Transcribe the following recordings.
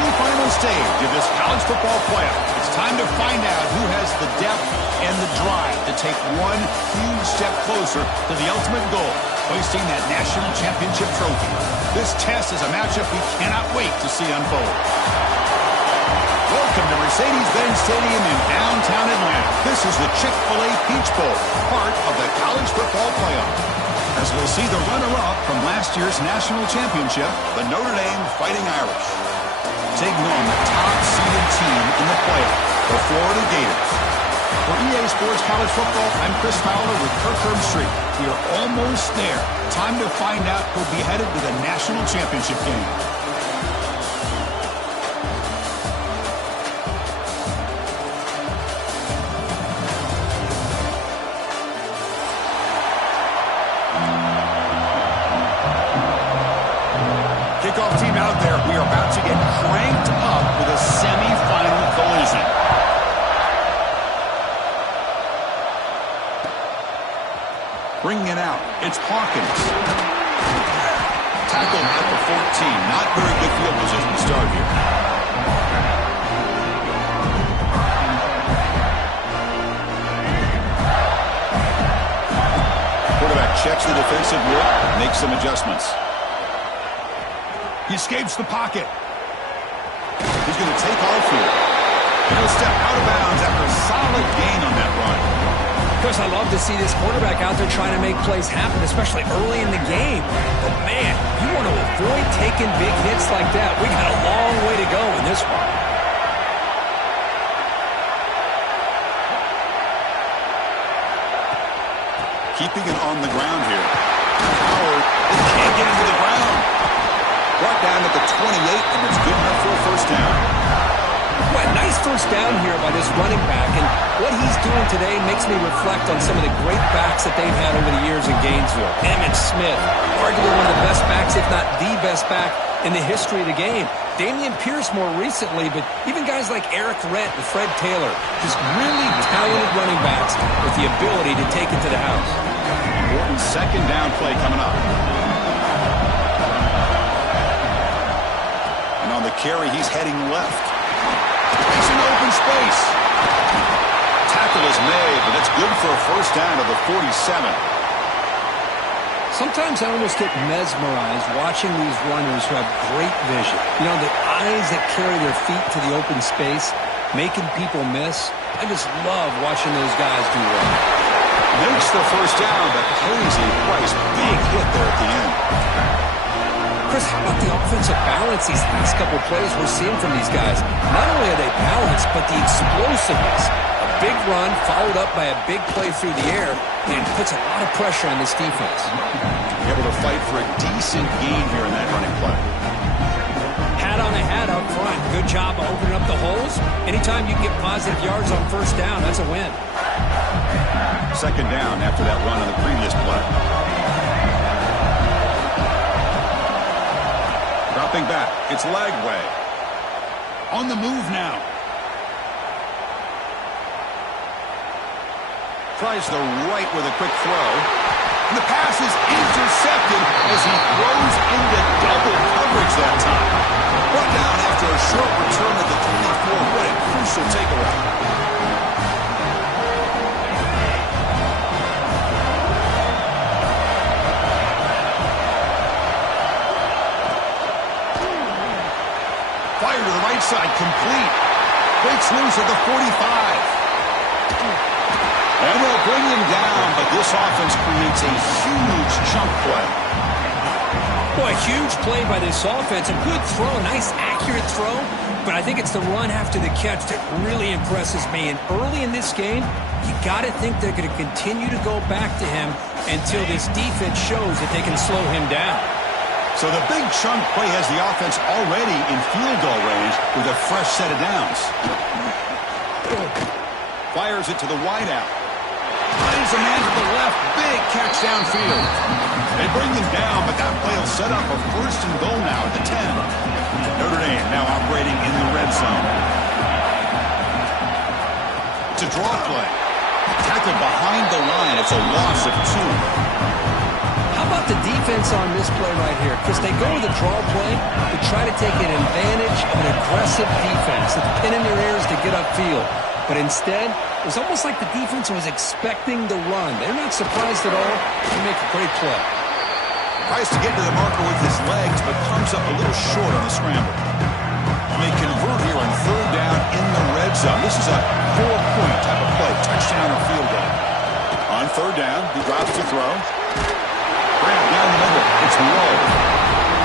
semifinal stage of this college football playoff. It's time to find out who has the depth and the drive to take one huge step closer to the ultimate goal, hoisting that national championship trophy. This test is a matchup we cannot wait to see unfold. Welcome to Mercedes-Benz Stadium in downtown Atlanta. This is the Chick-fil-A Peach Bowl, part of the college football playoff. As we'll see the runner-up from last year's national championship, the Notre Dame Fighting Irish, taking on the top-seeded team in the playoff, the Florida Gators. For EA Sports College Football, I'm Chris Fowler with Kirk Herbstreit. We are almost there. Time to find out who'll be headed to the national championship game. Kickoff team out there. We are about to get cranked up with a semi-final collision. Bringing it out, it's Hawkins. Tackled at the 14. Not very good field position to start here. Quarterback checks the defensive look, makes some adjustments. He escapes the pocket. He's going to take off here. He'll step out of bounds after a solid gain on that run. Chris, I love to see this quarterback out there trying to make plays happen, especially early in the game. But, man, you want to avoid taking big hits like that. We got a long way to go in this one. Keeping it on the ground here. Howard can't get into the ground. Brought down at the 28, and it's good enough for a first down. Well, nice first down here by this running back, and what he's doing today makes me reflect on some of the great backs that they've had over the years in Gainesville. Emmitt Smith, arguably one of the best backs, if not the best back in the history of the game. Damian Pierce more recently, but even guys like Eric Rett and Fred Taylor, just really talented running backs with the ability to take it to the house. Important second down play coming up. And on the carry, he's heading left. He's in open space. Tackle is made, but it's good for a first down to the 47. Sometimes I almost get mesmerized watching these runners who have great vision. You know, the eyes that carry their feet to the open space, making people miss. I just love watching those guys do well. Makes the first down, but pays a price. Big hit there at the end. Chris, how about the offensive balance these last couple of plays we're seeing from these guys? Not only are they balanced, but the explosiveness. A big run followed up by a big play through the air, and it puts a lot of pressure on this defense. Able to fight for a decent gain here in that running play. Hat on a hat up front. Good job of opening up the holes. Anytime you get positive yards on first down, that's a win. Second down after that run on the previous play. Dropping back. It's Lagway. On the move now. Tries the right with a quick throw. And the pass is intercepted as he throws into double coverage that time. Brought down after a short return at the 24. What a crucial takeaway. Fire to the right side, complete. Breaks loose at the 45. And they'll bring him down, but this offense creates a huge chunk play. Boy, a huge play by this offense. A good throw, nice accurate throw, but I think it's the run after the catch that really impresses me. And early in this game, you got to think they're going to continue to go back to him until this defense shows that they can slow him down. So the big chunk play has the offense already in field goal range with a fresh set of downs. Fires it to the wideout. Finds a man to the left. Big catch downfield. They bring him down, but that play will set up a first and goal now at the 10. Notre Dame now operating in the red zone. It's a draw play. Tackled behind the line. It's a loss of 2. How about the defense on this play right here, because they go with a draw play to try to take an advantage of an aggressive defense. It's pinning their ears to get upfield. But instead, it was almost like the defense was expecting the run. They're not surprised at all. They make a great play. Tries to get to the marker with his legs, but comes up a little short on the scramble. They convert here on third down in the red zone. This is a 4-point type of play, touchdown or field goal. On third down, he drops to throw. Grab down the middle. It's low.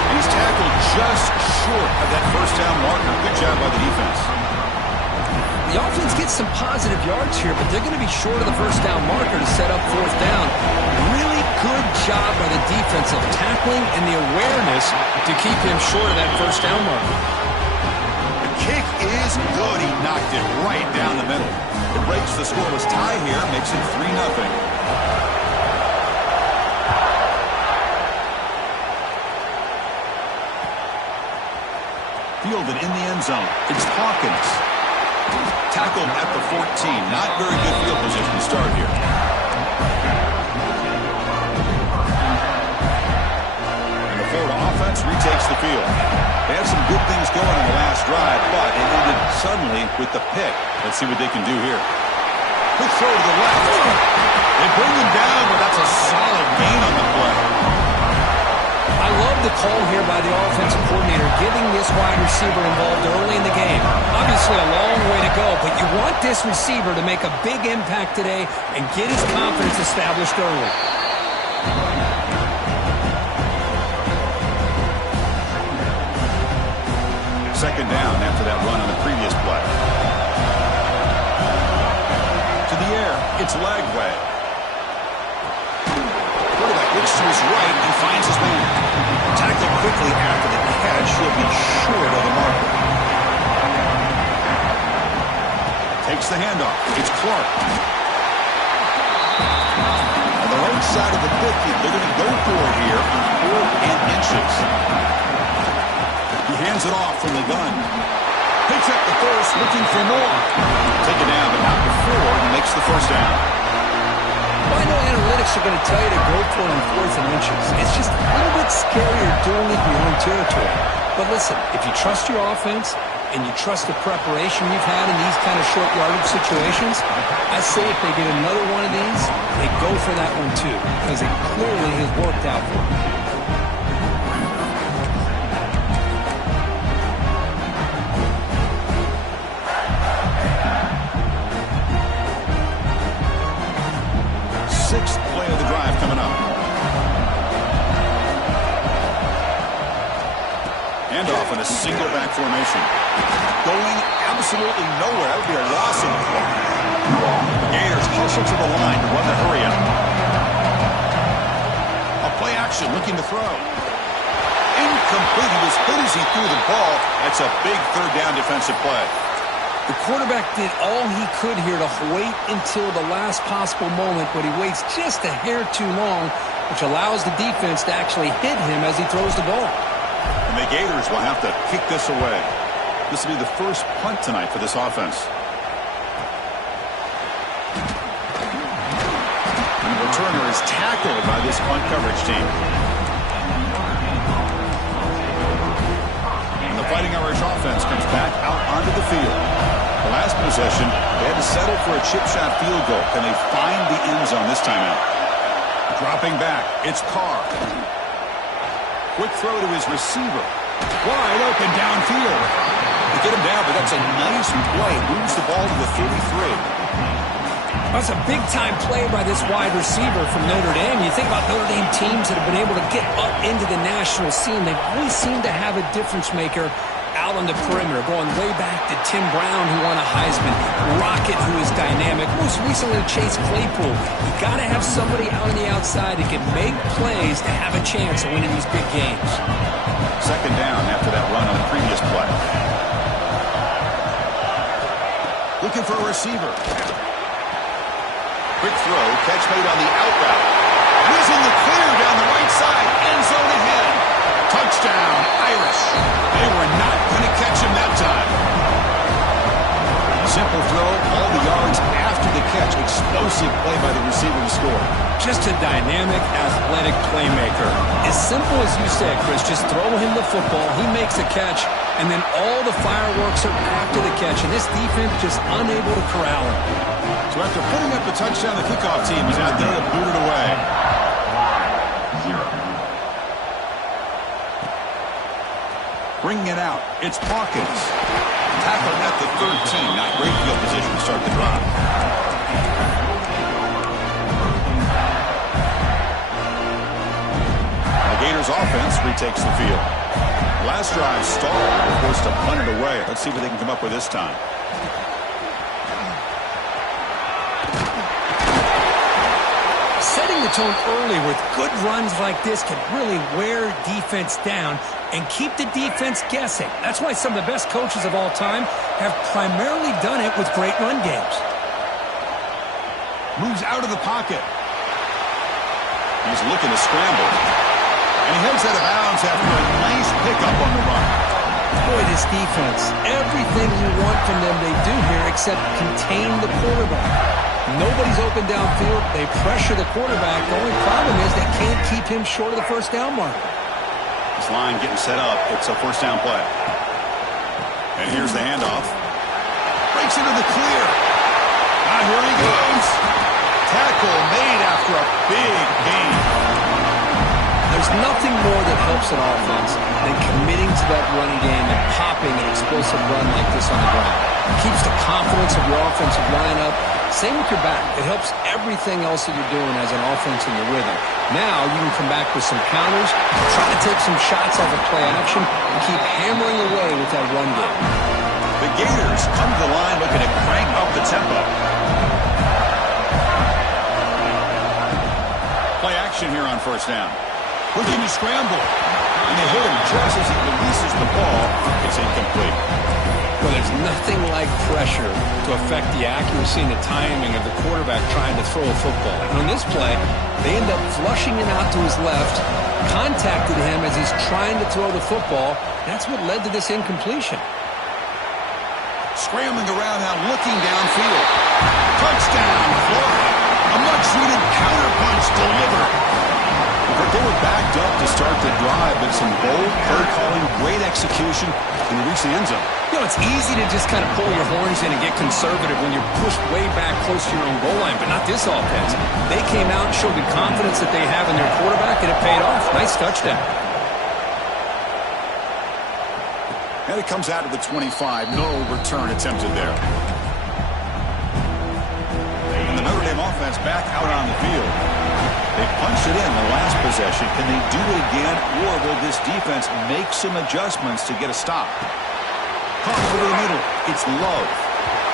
And he's tackled just short of that first down marker. Good job by the defense. The offense gets some positive yards here, but they're going to be short of the first down marker to set up fourth down. Really good job by the defense of tackling and the awareness to keep him short of that first down marker. The kick is good. He knocked it right down the middle. It breaks the scoreless tie here, makes it 3-0. Fielded in the end zone. It's Hawkins. Tackled at the 14. Not very good field position to start here. And the Florida offense retakes the field. They had some good things going on the last drive, but it ended suddenly with the pick. Let's see what they can do here. Quick throw to the left. They bring him down, but that's a solid gain on the play. I love the call here by the offensive coordinator, giving this wide receiver involved early in the game. Obviously a long way to go, but you want this receiver to make a big impact today and get his confidence established early. Second down after that run on the previous play. To the air, it's Lagway. Quarterback looks to his right and finds his man. Tackled quickly after the catch. He'll be short of the marker. Takes the handoff. It's Clark. On the right side of the 50, they're going to go for it here on 4 inches. He hands it off from the gun. Picks up the first, looking for more. Taken down, but not before he makes the first down. Well, I know analytics are going to tell you to go for it on 4th and inches. It's just a little bit scarier doing it in your own territory. But listen, if you trust your offense and you trust the preparation you've had in these kind of short yardage situations, I say if they get another one of these, they go for that one too, because it clearly has worked out for them. Sixth play of the drive coming up. Handoff in a single back formation. Going absolutely nowhere. That would be a loss in the play. The Gators hustle to the line to run the hurry up. A play action looking to throw. Incomplete. He was hit as he threw the ball. That's a big third down defensive play. The quarterback did all he could here to wait until the last possible moment, but he waits just a hair too long, which allows the defense to actually hit him as he throws the ball. And the Gators will have to kick this away. This will be the first punt tonight for this offense. And the returner is tackled by this punt coverage team. And the Fighting Irish offense comes back out onto the field. The last possession, they had to settle for a chip shot field goal. Can they find the end zone this time out? Dropping back, it's Carr. Quick throw to his receiver. Wide open downfield. They get him down, but that's a nice play. Moves the ball to the 33. That's a big-time play by this wide receiver from Notre Dame. You think about Notre Dame teams that have been able to get up into the national scene. They always seem to have a difference maker out on the perimeter, going way back to Tim Brown, who won a Heisman, Rocket, who is dynamic, most recently Chase Claypool. You got to have somebody out on the outside that can make plays to have a chance of winning these big games. Second down after that run on the previous play. Looking for a receiver. Quick throw, catch made on the out route. Whizzing the clear down the right side, end zone ahead. Touchdown, Irish. They were not going to catch him that time. Simple throw, all the yards after the catch. Explosive play by the receiver to score. just a dynamic, athletic playmaker. As simple as you said, Chris, just throw him the football, he makes a catch, and then all the fireworks are after the catch, and this defense just unable to corral him. So after putting up the touchdown, the kickoff team is out there to boot it away. Bringing it out, it's Hawkins. Tackled at the 13. Not great field position to start the drive. The Gators offense retakes the field. Last drive stalled. They're forced to punt it away. Let's see what they can come up with this time. Setting the tone early with good runs like this can really wear defense down and keep the defense guessing. That's why some of the best coaches of all time have primarily done it with great run games. Moves out of the pocket. He's looking to scramble. And he heads out of bounds after a nice pickup on the run. Boy, this defense, everything you want from them they do here except contain the quarterback. Nobody's open downfield. They pressure the quarterback. The only problem is they can't keep him short of the first down marker. This line getting set up. It's a first down play. And here's the handoff. Breaks into the clear. Now here he goes. Tackle made after a big gain. There's nothing more that helps an offense than committing to that running game and popping an explosive run like this on the ground. It keeps the confidence of your offensive lineup. Same with your back. It helps everything else that you're doing as an offense in your rhythm. Now you can come back with some counters, try to take some shots off of play action, and keep hammering away with that run game. The Gators come to the line looking to crank up the tempo. Play action here on first down. Looking to scramble. And they hit him just as he releases the ball. It's incomplete. Well, there's nothing like pressure to affect the accuracy and the timing of the quarterback trying to throw a football. And on this play, they end up flushing it out to his left, contacted him as he's trying to throw the football. That's what led to this incompletion. Scrambling around now, looking downfield. Touchdown, Florida. A much-needed counterpunch delivered. But they were backed up to start the drive, but some bold play calling, great execution, and they reached the end zone. You know, it's easy to just kind of pull your horns in and get conservative when you're pushed way back close to your own goal line, but not this offense. They came out and showed the confidence that they have in their quarterback, and it paid off. Nice touchdown. And it comes out of the 25. No return attempted there. And the Notre Dame offense back out on the field. They punched it in the last possession. Can they do it again, or will this defense make some adjustments to get a stop? Caught over the middle. It's Love.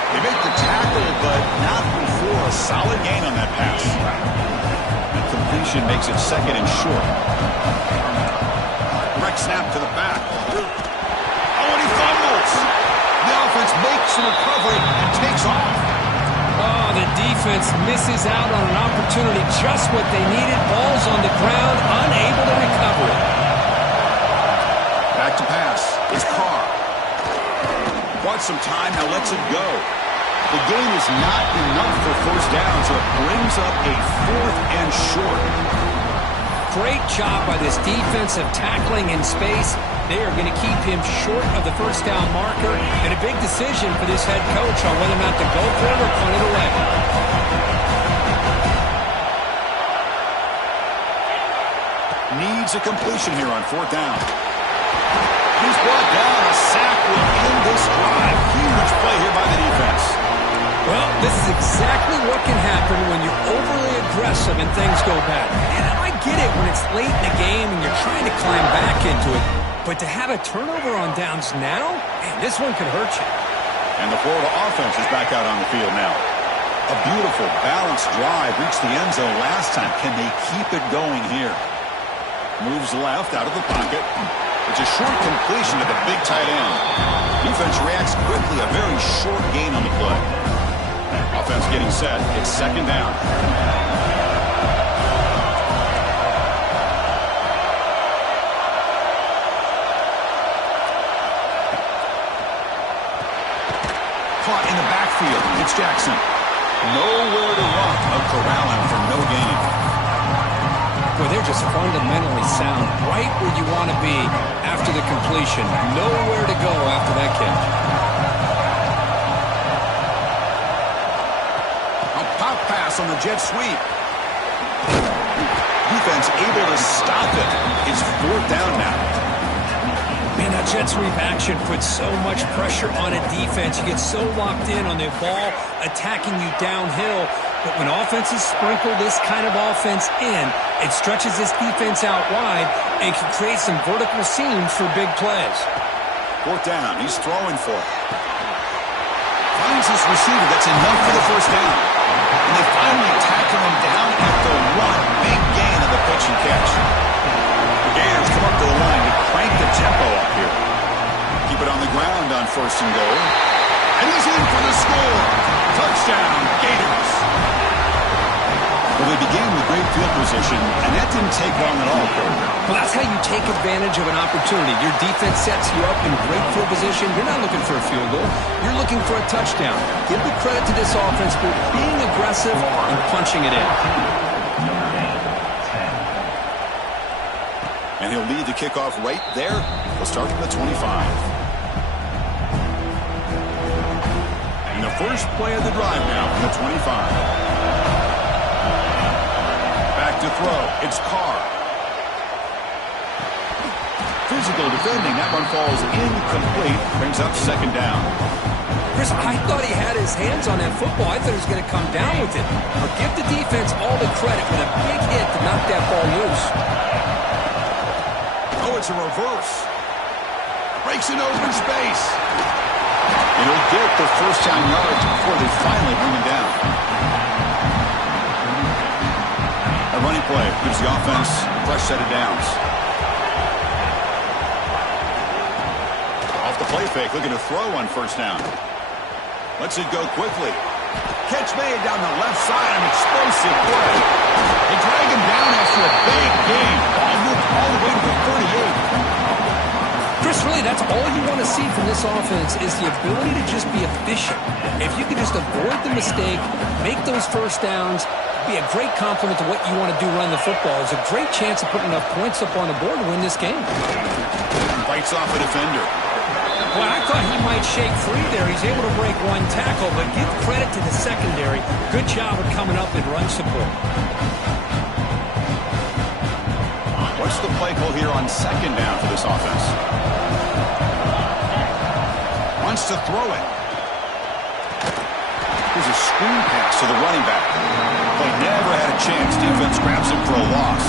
They make the tackle, but not before a solid gain on that pass. And completion makes it second and short. Direct snap to the back. Oh, and he fumbles. The offense makes a recovery and takes off. Oh, the defense misses out on an opportunity, just what they needed. Ball's on the ground, unable to recover it. Back to pass. It's Carr. Wants some time, now lets it go. The gain is not enough for first down, so it brings up a fourth and short. Great job by this defense of tackling in space. They are going to keep him short of the first down marker, and a big decision for this head coach on whether or not to go for it or punt it away. Needs a completion here on fourth down. He's brought down. A sack will end this drive. Huge play here by the defense. Well, this is exactly what can happen when you're overly aggressive and things go bad. And I get it when it's late in the game and you're trying to climb back into it. But to have a turnover on downs now, man, this one could hurt you. And the Florida offense is back out on the field now. A beautiful, balanced drive reached the end zone last time. Can they keep it going here? Moves left out of the pocket. It's a short completion to the big tight end. Defense reacts quickly. A very short gain on the play. Offense getting set. It's second down. Caught in the backfield. It's Jackson. Nowhere to run. A corral him for no gain. Boy, they're just fundamentally sound, right where you want to be after the completion. Nowhere to go after that catch. A pop pass on the jet sweep. Defense able to stop it. It's 4th down now. Man, that jet sweep action puts so much pressure on a defense. You get so locked in on the ball attacking you downhill. But when offenses sprinkle this kind of offense in, it stretches this defense out wide and can create some vertical seams for big plays. 4th down. He's throwing for it. Finds his receiver. That's enough for the 1st down. And they finally tackle him down at the 1. Big gain on the pitch and catch. The Gators come up to the line to crank the tempo up here. Keep it on the ground on 1st and goal. And he's in for the score. Touchdown, Gators. Well, they began with great field position, and that didn't take long at all, Cole. Well, that's how you take advantage of an opportunity. Your defense sets you up in great field position. You're not looking for a field goal. You're looking for a touchdown. Give the credit to this offense for being aggressive and punching it in. And he'll lead the kickoff right there. We'll start from the 25. And the first play of the drive now from the 25. Back to throw. It's Carr. Physical defending. That one falls incomplete. Brings up 2nd down. Chris, I thought he had his hands on that football. I thought he was going to come down with it. But give the defense all the credit with a big hit to knock that ball loose. Oh, it's a reverse. Breaks in open space. And he'll get the 1st down yards before they finally bring him down. A running play gives the offense a fresh set of downs. Off the play fake, looking to throw on 1st down. Lets it go quickly. Catch made down the left side. An explosive play. They drag him down after a big game. Ball moved all the way to the 38. Chris, really, that's all you want to see from this offense is the ability to just be efficient. If you can just avoid the mistake, make those 1st downs, be a great compliment to what you want to do running the football. It's a great chance of putting enough points up on the board to win this game. Bites off a defender. Well, I thought he might shake free there. He's able to break one tackle, but give credit to the secondary. Good job of coming up and run support. What's the play call here on 2nd down for this offense? Wants to throw it. Here's a screen pass to the running back. Play never had a chance. Defense grabs him for a loss.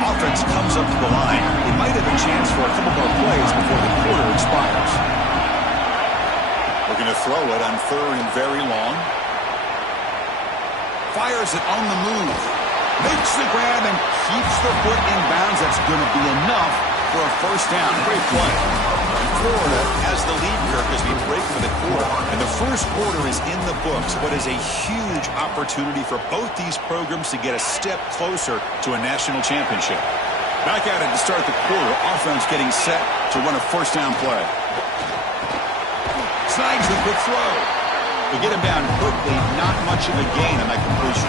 Offense comes up to the line. He might have a chance for a couple more plays before the quarter expires. Looking to throw it on 3rd and very long. Fires it on the move. Makes the grab and keeps the foot in bounds. That's going to be enough for a 1st down. Great play. Florida has the lead, Kirk, as we break for the quarter. And the 1st quarter is in the books. What is a huge opportunity for both these programs to get a step closer to a national championship. Back at it to start the quarter. Offense getting set to run a 1st down play. Snags the quick throw. They get him down quickly. Not much of a gain on that completion.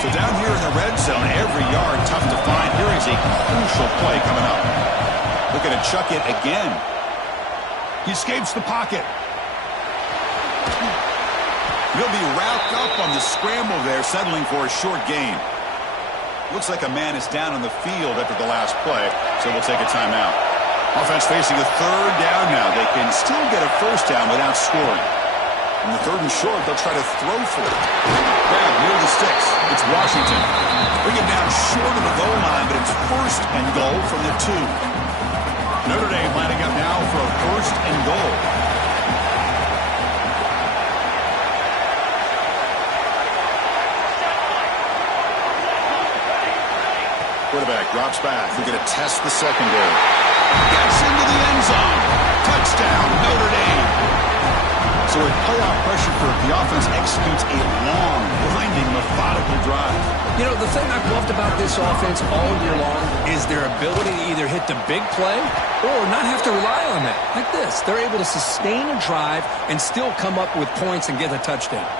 So down here in the red zone, every yard tough to find. Here is a crucial play coming up. Looking to chuck it again. He escapes the pocket. He'll be wrapped up on the scramble there, settling for a short gain. Looks like a man is down on the field after the last play, so we'll take a timeout. Offense facing a 3rd down now. They can still get a 1st down without scoring. In the 3rd and short, they'll try to throw for it. Grab near the sticks. It's Washington. Bring it down short of the goal line, but it's 1st and goal from the 2. Notre Dame lining up now for a 1st and goal. Quarterback drops back. We're going to test the secondary. Gets into the end zone. Touchdown, Notre Dame. So with playoff pressure for the offense executes a long, winding, methodical drive. You know, the thing I've loved about this offense all year long is their ability to either hit the big play or not have to rely on that. Like this. They're able to sustain a drive and still come up with points and get a touchdown.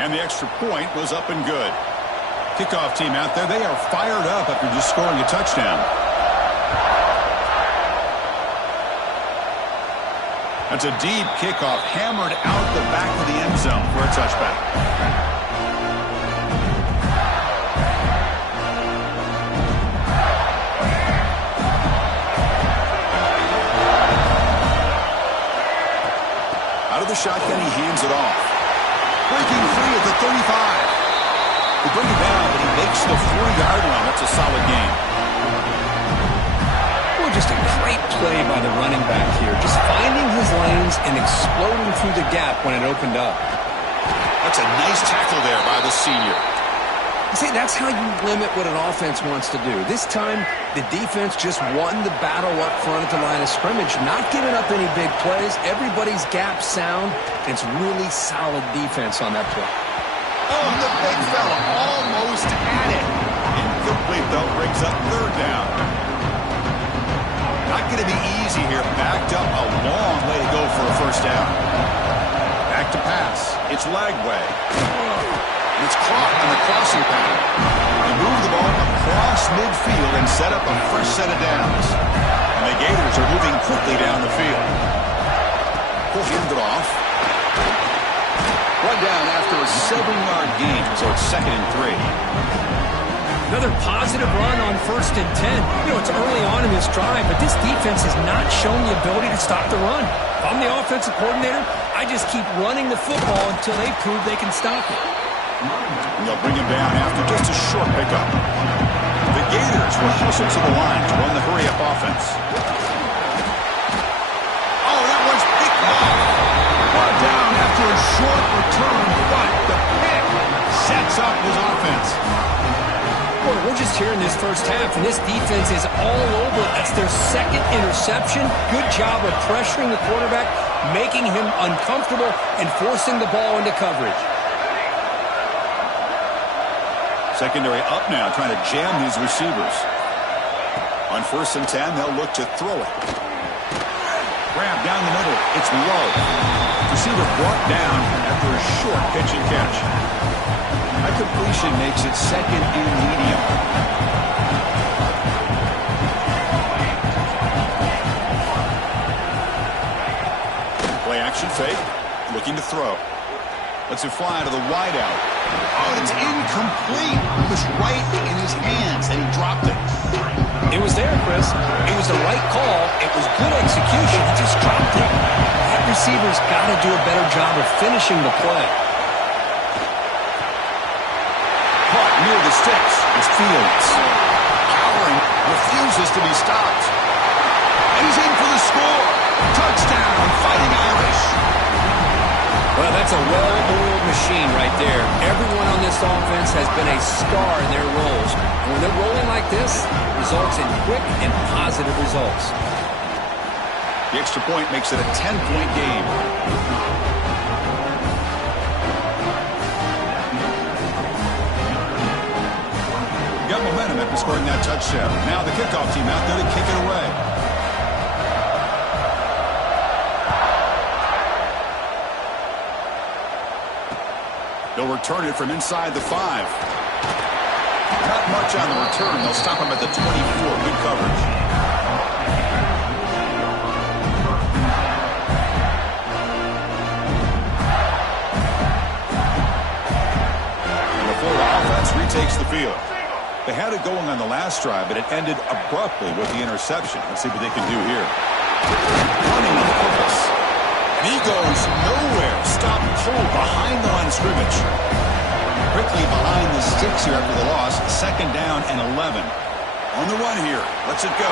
And the extra point was up and good. Kickoff team out there, they are fired up after just scoring a touchdown. That's a deep kickoff, hammered out the back of the end zone for a touchback. Out of the shotgun, he hands it off. Breaking free at the 35. They bring it down, but he makes the 40-yard line. That's a solid gain. Well, just a great play by the running back here. Just finding his lanes and exploding through the gap when it opened up. That's a nice tackle there by the senior. See, that's how you limit what an offense wants to do. This time, the defense just won the battle up front at the line of scrimmage, not giving up any big plays. Everybody's gap sound. It's really solid defense on that play. Oh, the big fella almost had it. Incomplete, though, brings up third down. Not going to be easy here. Backed up a long way to go for a first down. Back to pass. It's Lagway. It's caught on the crossing pattern. They move the ball across midfield and set up a fresh set of downs. And the Gators are moving quickly down the field. He'll hand it off. One down after a 7-yard gain, so it's 2nd and 3. Another positive run on 1st and 10. You know, it's early on in this drive, but this defense has not shown the ability to stop the run. If I'm the offensive coordinator, I just keep running the football until they prove they can stop it. They'll bring him down after just a short pickup. The Gators will hustle to the line to run the hurry-up offense. Oh, that one's picked off. Brought down after a short return, but the pick sets up his offense. Well, we're just here in this first half, and this defense is all over. That's their 2nd interception. Good job of pressuring the quarterback, making him uncomfortable, and forcing the ball into coverage. Secondary up now, trying to jam these receivers. On 1st and 10, they'll look to throw it. Grab down the middle. It's low. Receiver brought down after a short pitch and catch. That completion makes it 2nd and medium. Play action fake. Looking to throw. Lets it fly to the wideout. Oh, it's incomplete. It was right in his hands, and he dropped it. It was there, Chris. It was the right call. It was good execution. He just dropped it. That receiver's got to do a better job of finishing the play. Caught near the sticks. It's Fields. Powering refuses to be stopped. And he's in for the score. Touchdown, Fighting Irish. Well, that's a well-oiled machine right there. Everyone on this offense has been a star in their roles. And when they're rolling like this, it results in quick and positive results. The extra point makes it a 10-point game. Got momentum after scoring that touchdown. Now the kickoff team out there to kick it away. They'll return it from inside the 5. Not much on the return. They'll stop him at the 24. Good coverage. And the Florida offense retakes the field. They had it going on the last drive, but it ended abruptly with the interception. Let's see what they can do here. Running on purpose. And he goes nowhere. Stop cold behind the line of scrimmage. Quickly behind the sticks here after the loss. 2nd down and 11. On the run here. Lets it go.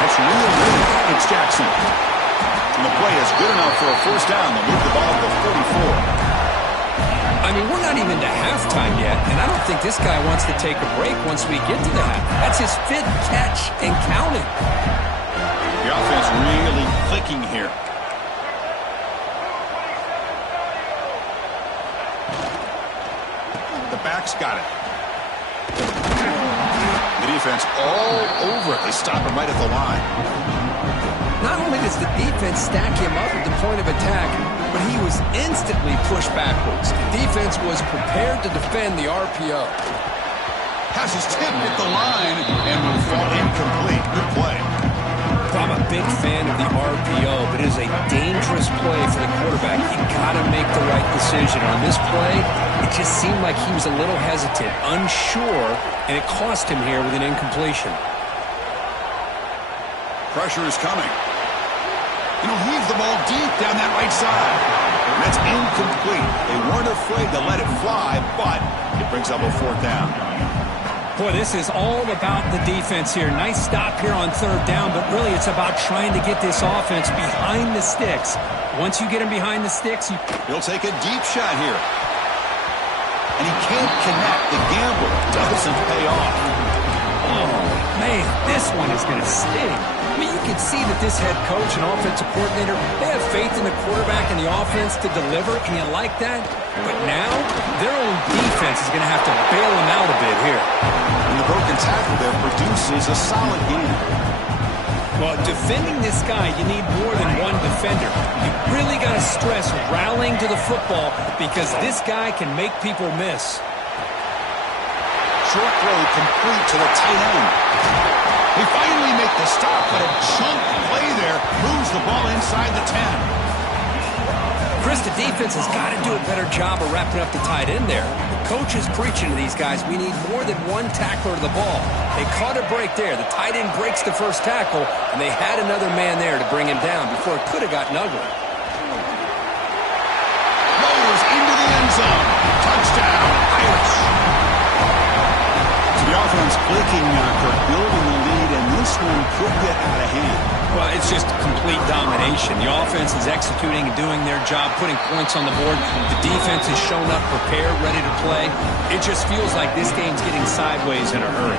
That's real good. It's Jackson. And the play is good enough for a first down. They'll move the ball to the 44. I mean, we're not even to halftime yet, and I don't think this guy wants to take a break once we get to the half. That's his 5th catch and counting. The offense really clicking here. The back's got it. The defense all over it. They stop him right at the line. Not only does the defense stack him up at the point of attack, but he was instantly pushed backwards. The defense was prepared to defend the RPO. Pass is tipped at the line and will fall incomplete. Good play. I'm a big fan of the RPO, but it is a dangerous play for the quarterback. You got to make the right decision. On this play, it just seemed like he was a little hesitant, unsure, and it cost him here with an incompletion. Pressure is coming. Heave the ball deep down that right side. And that's incomplete. They weren't afraid to let it fly, but it brings up a fourth down. Boy, this is all about the defense here. Nice stop here on third down, but really it's about trying to get this offense behind the sticks. Once you get him behind the sticks, he'll take a deep shot here. And he can't connect. The gamble doesn't pay off. Oh, man, this one is going to sting. I mean, you can see that this head coach and offensive coordinator, they have faith in the quarterback and the offense to deliver, and you like that. But now, their own defense is going to have to bail them out a bit here. And the broken tackle there produces a solid game. Well, defending this guy, you need more than one defender. You really got to stress rallying to the football because this guy can make people miss. Short throw complete to the tight end. They finally make the stop, but a chunk play there moves the ball inside the 10. Chris, the defense has got to do a better job of wrapping up the tight end there. The coach is preaching to these guys, we need more than one tackler to the ball. They caught a break there. The tight end breaks the first tackle, and they had another man there to bring him down before it could have gotten ugly. Rolls into the end zone. Touchdown, Irish. So the offense clicking after building the lead, and this one could get out of hand. Well, it's just complete domination. The offense is executing and doing their job, putting points on the board. The defense has shown up, prepared, ready to play. It just feels like this game's getting sideways in a hurry.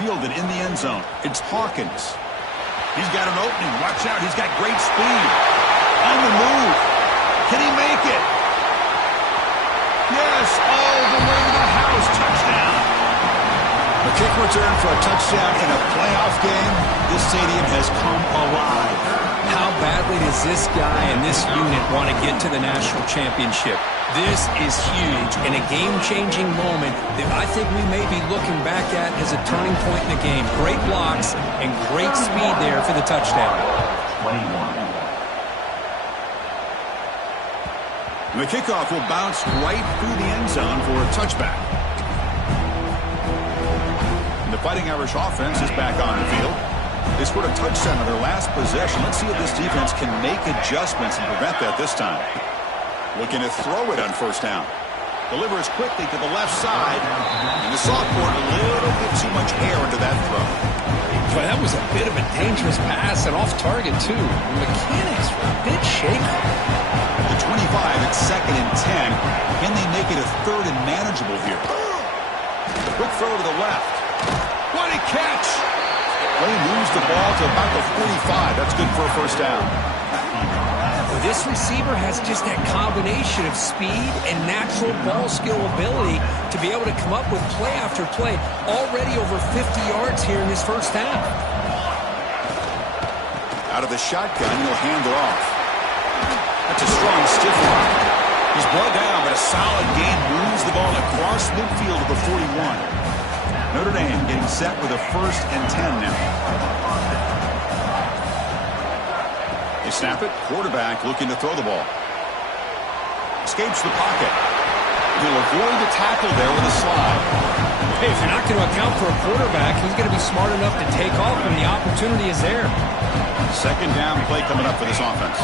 Fielded in the end zone. It's Hawkins. He's got an opening. Watch out. He's got great speed. On the move. Can he make it? Yes, all the way to the house. Touchdown. A kick return for a touchdown in a playoff game. This stadium has come alive. How badly does this guy and this unit want to get to the national championship? This is huge and a game-changing moment that I think we may be looking back at as a turning point in the game. Great blocks and great speed there for the touchdown. 21. The kickoff will bounce right through the end zone for a touchback. And the Fighting Irish offense is back on the field. They scored a touchdown on their last possession. Let's see if this defense can make adjustments and prevent that this time. Looking to throw it on first down. Delivers quickly to the left side. And the sophomore a little bit too much air into that throw. But that was a bit of a dangerous pass and off target, too. The mechanics were a bit shaky. The 25 at 2nd and 10. Can they make it a third and manageable here? Quick throw to the left. What a catch! Play moves the ball to about the 45. That's good for a first down. Well, this receiver has just that combination of speed and natural ball skill ability to be able to come up with play after play. Already over 50 yards here in this first half. Out of the shotgun, he'll hand it off. That's a strong stiff arm. He's brought down, but a solid gain moves the ball across midfield to the 41. Notre Dame getting set with a 1st and 10 now. They snap it. Quarterback looking to throw the ball. Escapes the pocket. He'll avoid the tackle there with a slide. Hey, if you're not going to account for a quarterback, he's going to be smart enough to take off when the opportunity is there. Second down play coming up for this offense.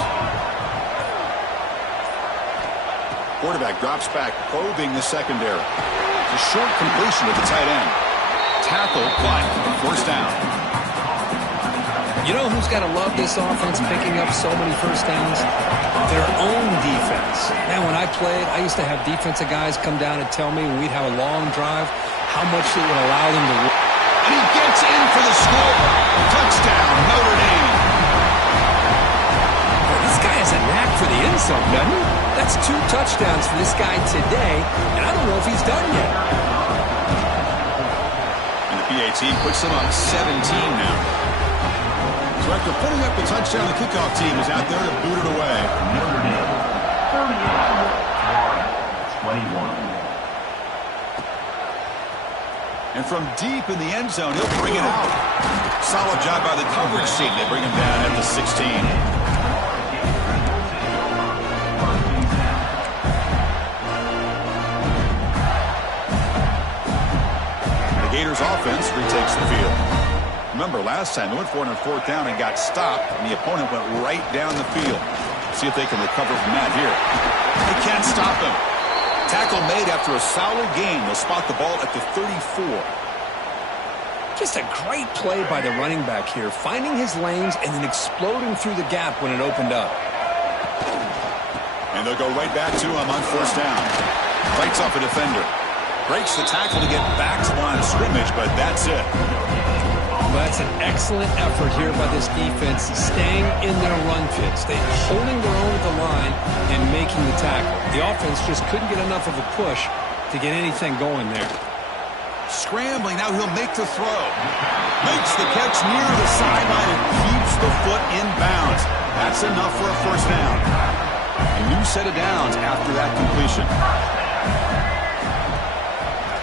Quarterback drops back, probing the secondary. It's a short completion to the tight end. Tackle, but first down. You know who's got to love this offense picking up so many first downs? Their own defense. Man, when I played, I used to have defensive guys come down and tell me when we'd have a long drive how much it would allow them to win. And he gets in for the score. Touchdown, Notre Dame. Well, this guy has a knack for the end zone, doesn't he? That's 2 touchdowns for this guy today, and I don't know if he's done yet. And the PA team puts them up 17 now. So after putting up the touchdown, the kickoff team is out there to boot it away. Notre Dame, 38, 21. And from deep in the end zone, he'll bring it out. Solid job by the coverage team. They bring him down at the 16. Gators offense retakes the field. Remember, last time they went for it on 4th down and got stopped, and the opponent went right down the field. See if they can recover from that here. They can't stop him. Tackle made after a solid gain. They'll spot the ball at the 34. Just a great play by the running back here, finding his lanes and then exploding through the gap when it opened up. And they'll go right back to him on 1st down. Fights off a defender. Breaks the tackle to get back to the line of scrimmage, but that's it. Well, that's an excellent effort here by this defense, staying in their run fits. They're holding their own at the line and making the tackle. The offense just couldn't get enough of a push to get anything going there. Scrambling, now he'll make the throw. Makes the catch near the sideline and keeps the foot in bounds. That's enough for a 1st down. A new set of downs after that completion.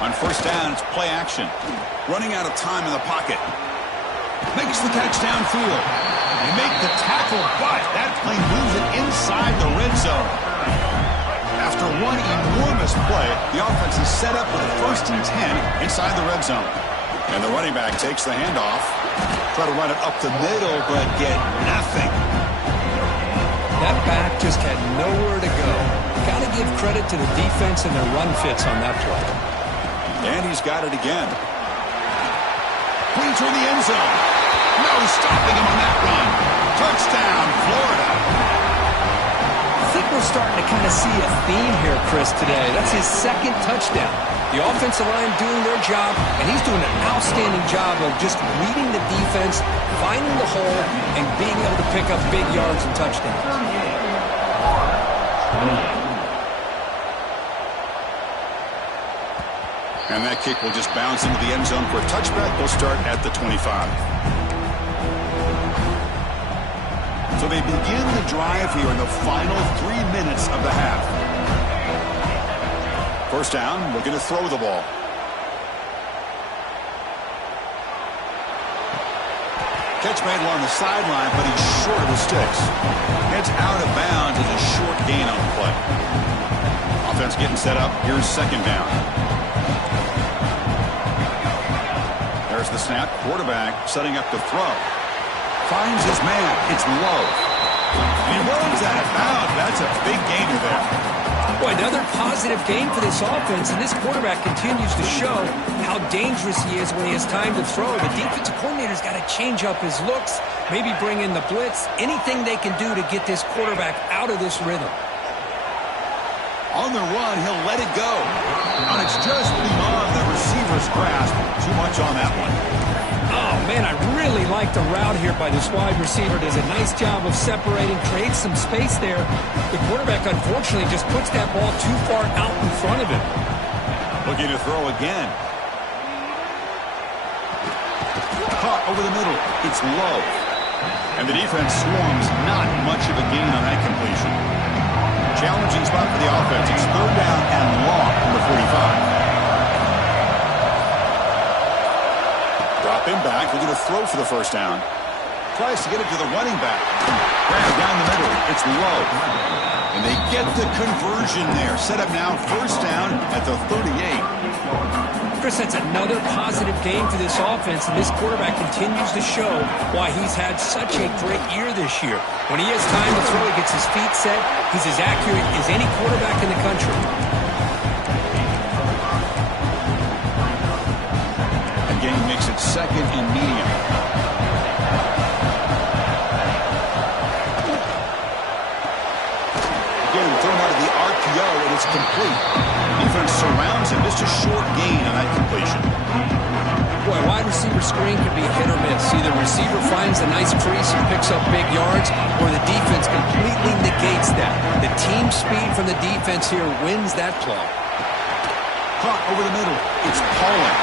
On 1st down, it's play action. Running out of time in the pocket. Makes the catch downfield. They make the tackle, but that play moves it inside the red zone. After one enormous play, the offense is set up with a 1st and 10 inside the red zone. And the running back takes the handoff. Try to run it up the middle, but get nothing. That back just had nowhere to go. Got to give credit to the defense and their run fits on that play. And he's got it again. Brings her in the end zone. No stopping him on that run. Touchdown, Florida. I think we're starting to kind of see a theme here, Chris, today. That's his 2nd touchdown. The offensive line doing their job, and he's doing an outstanding job of just reading the defense, finding the hole, and being able to pick up big yards and touchdowns. 28. And that kick will just bounce into the end zone for a touchback. They'll start at the 25. So they begin the drive here in the final 3 minutes of the half. 1st down, looking to throw the ball. Catch made along the sideline, but he's short of the sticks. Heads out of bounds as a short gain on the play. Offense getting set up. Here's 2nd down. There's the snap. Quarterback setting up the throw. Finds his man. It's low. And he runs out of bounds. That's a big gainer there. Boy, another positive game for this offense, and this quarterback continues to show how dangerous he is when he has time to throw. The defensive coordinator's got to change up his looks, maybe bring in the blitz, anything they can do to get this quarterback out of this rhythm. On the run, he'll let it go. And it's just beyond the receiver's grasp. Too much on that one. Oh, man, I really like the route here by this wide receiver. Does a nice job of separating, creates some space there. The quarterback, unfortunately, just puts that ball too far out in front of him. Looking to throw again. Caught over the middle. It's low. And the defense swarms. Not much of a gain on that completion. Challenging spot for the offense. It's 3rd down and long from the 45. Drop him back. Looking to throw for the 1st down. Tries to get it to the running back. Grab down the middle. It's low. And they get the conversion there. Set up now 1st down at the 38. Chris, that's another positive game for this offense, and this quarterback continues to show why he's had such a great year this year. When he has time to throw, he gets his feet set. He's as accurate as any quarterback in the country. Again, makes it 2nd and medium. Again, thrown out of the RPO, and it's complete. Defense surrounds him. Just a short gain on that completion. Boy, wide receiver screen can be hit or miss. Either receiver finds a nice crease and picks up big yards, or the defense completely negates that. The team speed from the defense here wins that play. Caught over the middle. It's Pauling.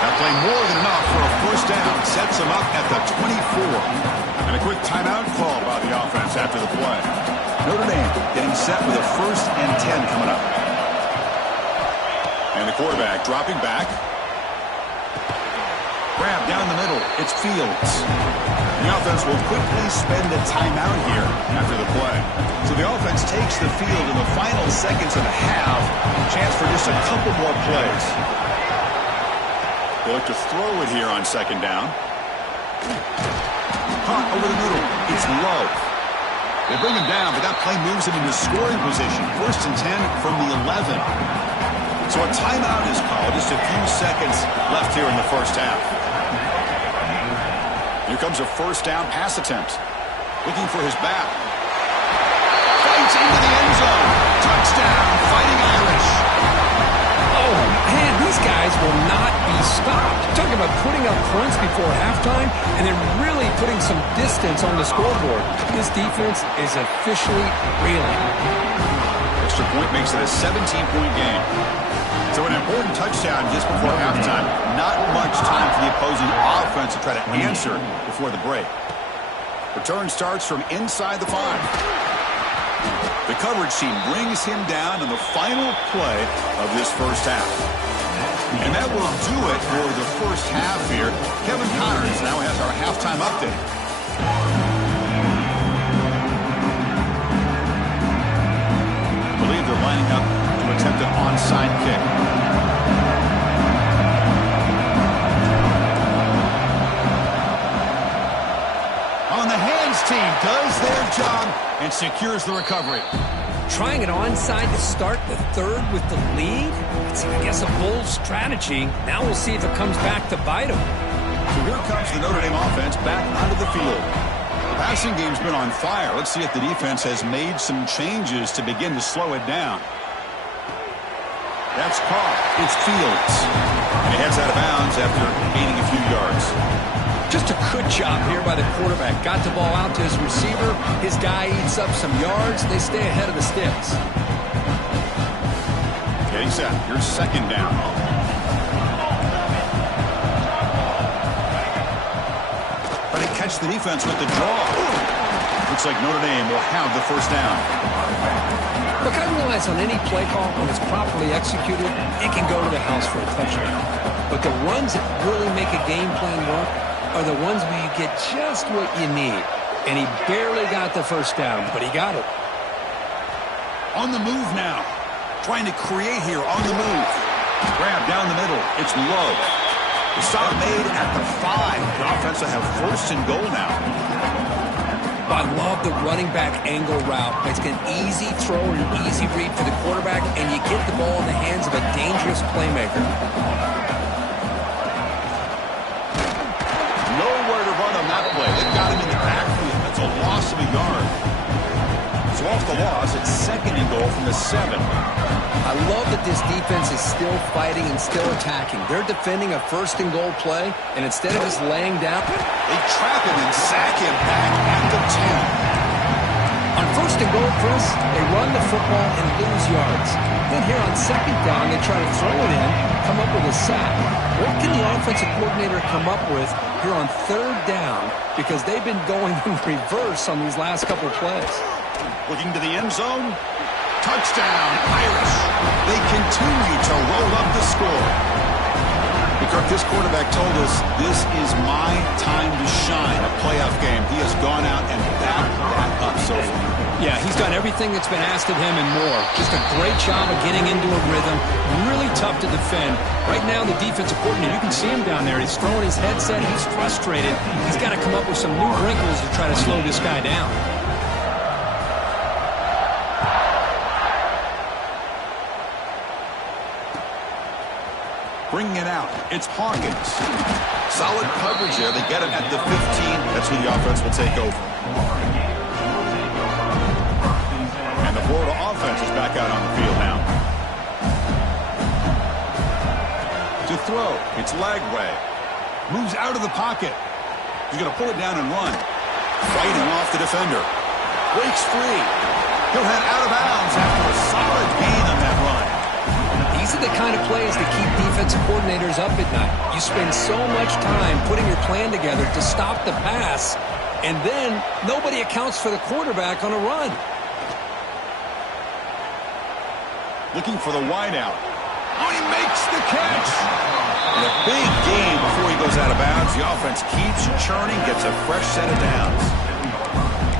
That play more than enough for a 1st down. sets him up at the 24. And a quick timeout call by the offense after the play. Notre Dame getting set with a 1st and 10 coming up. And the quarterback dropping back. Grab down the middle. It's Fields. The offense will quickly spend a timeout here after the play. So the offense takes the field in the final seconds of the half. Chance for just a couple more plays. They look to throw it here on 2nd down. Hot over the middle. It's Love. They bring him down, but that play moves him into scoring position. 1st and 10 from the 11. So a timeout is called. Just a few seconds left here in the 1st half. Here comes a 1st down pass attempt. Looking for his back. Fights into the end zone. Touchdown, Fighting Irish. Oh, man, these guys will not be stopped. Talking about putting up points before halftime and then really putting some distance on the scoreboard. This defense is officially reeling. Extra point makes it a 17-point game. So an important touchdown just before halftime. Not much time for the opposing offense to try to answer before the break. Return starts from inside the 5. The coverage team brings him down in the final play of this 1st half. And that will do it for the 1st half here. Kevin Connors now has our halftime update. I believe they're lining up to attempt an onside kick. On the hands team does their job and secures the recovery. Trying it onside to start the 3rd with the lead? It's, I guess, a bold strategy. Now we'll see if it comes back to bite them. So here comes the Notre Dame offense back onto the field. The passing game's been on fire. Let's see if the defense has made some changes to begin to slow it down. That's caught. It's Fields. And he heads out of bounds after gaining a few yards. Just a good job here by the quarterback. Got the ball out to his receiver. His guy eats up some yards. They stay ahead of the sticks. Getting set. Here's 2nd down. But he catch the defense with the draw. Looks like Notre Dame will have the 1st down. Look, I realize on any play call, when it's properly executed, it can go to the house for a touchdown. But the runs that really make a game plan work are the ones where you get just what you need. And he barely got the 1st down, but he got it. On the move now. Trying to create here on the move. Grab down the middle. It's Love. The stop made at the 5. The offense will have 1st and goal now. I love the running back angle route. It's an easy throw and an easy read for the quarterback, and you get the ball in the hands of a dangerous playmaker. Nowhere to run on that play. They got him in the backfield. That's a loss of a yard. So off the loss, it's 2nd and goal from the 7. I love that this defense is still fighting and still attacking. They're defending a 1st and goal play, and instead of just laying down, they trap him and sack him back at the 10. On 1st and goal, Chris, they run the football and lose yards. Then here on 2nd down, they try to throw it in, come up with a sack. What can the offensive coordinator come up with here on 3rd down? Because they've been going in reverse on these last couple of plays. Looking to the end zone. Touchdown, Irish. They continue to roll up the score. Kirk, this quarterback told us this is my time to shine, a playoff game. He has gone out and backed that up so far. Yeah, he's done everything that's been asked of him and more. Just a great job of getting into a rhythm. Really tough to defend. Right now, the defensive coordinator, you can see him down there. He's throwing his headset. He's frustrated. He's got to come up with some new wrinkles to try to slow this guy down. Bringing it out, it's Hawkins. Solid coverage there. They get him at the 15. That's where the offense will take over. And the Florida offense is back out on the field now. To throw, it's Lagway. Moves out of the pocket. He's going to pull it down and run. Fighting off the defender. Breaks free. He'll head out of bounds after a solid gain on that run. These are the kind of plays that keep defensive coordinators up at night. You spend so much time putting your their plan together to stop the pass, and then nobody accounts for the quarterback on a run. Looking for the wideout. Oh, he makes the catch. And a big gain before he goes out of bounds. The offense keeps churning, gets a fresh set of downs.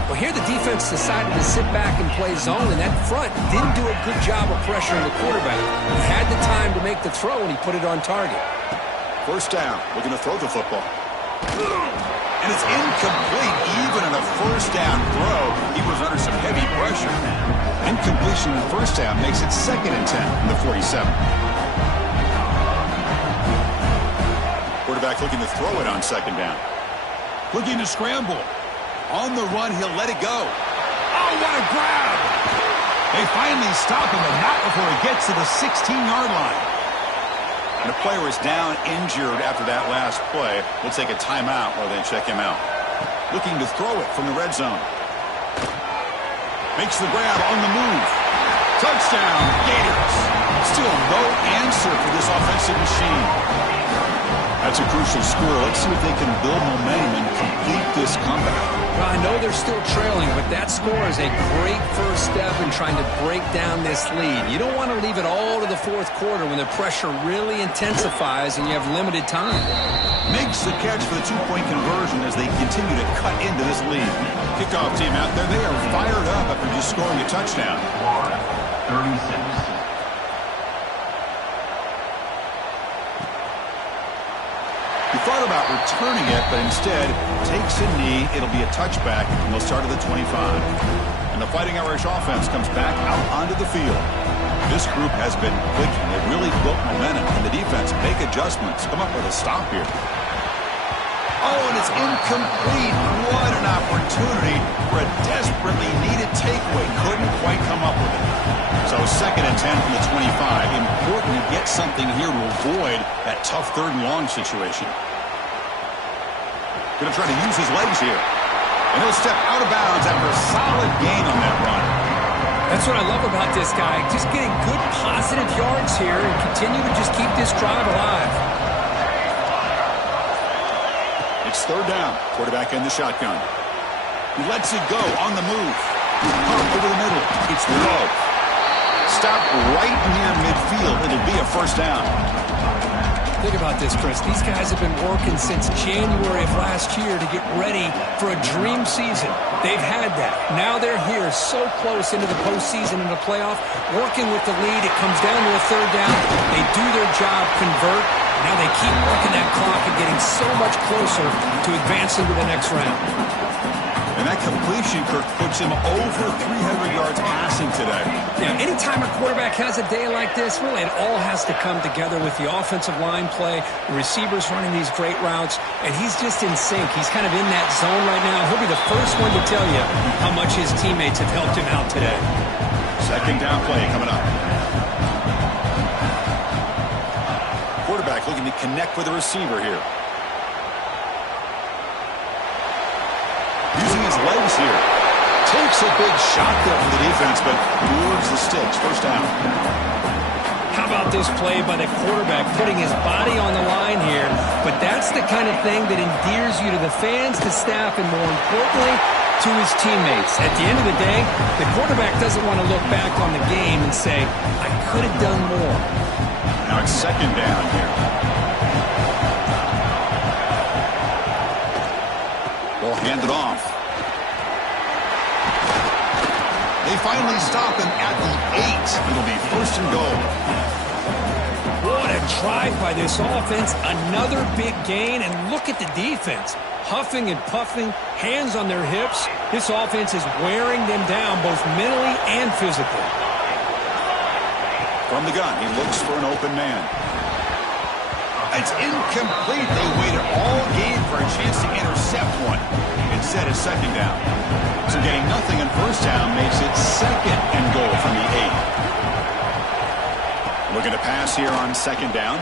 Well, here the defense decided to sit back and play zone, and that front didn't do a good job of pressuring the quarterback. He had the time to make the throw, and he put it on target. First down, looking to throw the football. And it's incomplete. Even in a first down throw, he was under some heavy pressure. Incompletion in first down makes it 2nd and 10 from the 47. Quarterback looking to throw it on 2nd down. Looking to scramble. On the run, he'll let it go. Oh, what a grab! They finally stop him, but not before he gets to the 16-yard line. And the player is down injured after that last play. We'll take a timeout while they check him out. Looking to throw it from the red zone. Makes the grab on the move. Touchdown, Gators. Still no answer for this offensive machine. That's a crucial score. Let's see if they can build momentum and complete this comeback. Well, I know they're still trailing, but that score is a great first step in trying to break down this lead. You don't want to leave it all to the fourth quarter when the pressure really intensifies and you have limited time. Makes the catch for the two-point conversion as they continue to cut into this lead. Kickoff team out there, they are fired up after just scoring a touchdown. 36. He thought about returning it, but instead takes a knee. It'll be a touchback, and they'll start at the 25. And the Fighting Irish offense comes back out onto the field. This group has been clicking. They've really built momentum, and the defense make adjustments. Come up with a stop here. Oh, and it's incomplete. What an opportunity for a desperately needed takeaway. Couldn't quite come up with it. So 2nd and 10 from the 25. Important to get something here to avoid that tough 3rd and long situation. Going to try to use his legs here. And he'll step out of bounds after a solid gain on that run. That's what I love about this guy. Just getting good positive yards here and continue to just keep this drive alive. It's 3rd down. Quarterback in the shotgun. He lets it go on the move. Pump over the middle. It's low. Stop right near midfield. It'll be a first down. Think about this, Chris. These guys have been working since January of last year to get ready for a dream season. They've had that. Now they're here so close into the postseason and the playoff, working with the lead. It comes down to a 3rd down. They do their job, convert. Now they keep working that clock and getting so much closer to advancing to the next round. And that completion, Kirk, puts him over 300 yards passing today. Yeah, anytime a quarterback has a day like this, really it all has to come together with the offensive line play, the receivers running these great routes, and he's just in sync. He's kind of in that zone right now. He'll be the first one to tell you how much his teammates have helped him out today. 2nd down play coming up. Quarterback looking to connect with the receiver here. Using his legs here. Takes a big shot there for the defense, but moves the sticks. First down. How about this play by the quarterback, putting his body on the line here? But that's the kind of thing that endears you to the fans, the staff, and more importantly, to his teammates. At the end of the day, the quarterback doesn't want to look back on the game and say, I could have done more. Now it's 2nd down here. Ball handed off. They finally stop him at the 8. It'll be 1st and goal. What a drive by this offense. Another big gain, and look at the defense. Huffing and puffing, hands on their hips. This offense is wearing them down both mentally and physically. From the gun, he looks for an open man. It's incomplete. They waited all game for a chance to intercept one. Instead, it's 2nd down. So getting nothing in first down makes it 2nd and goal from the 8. Looking to pass here on 2nd down.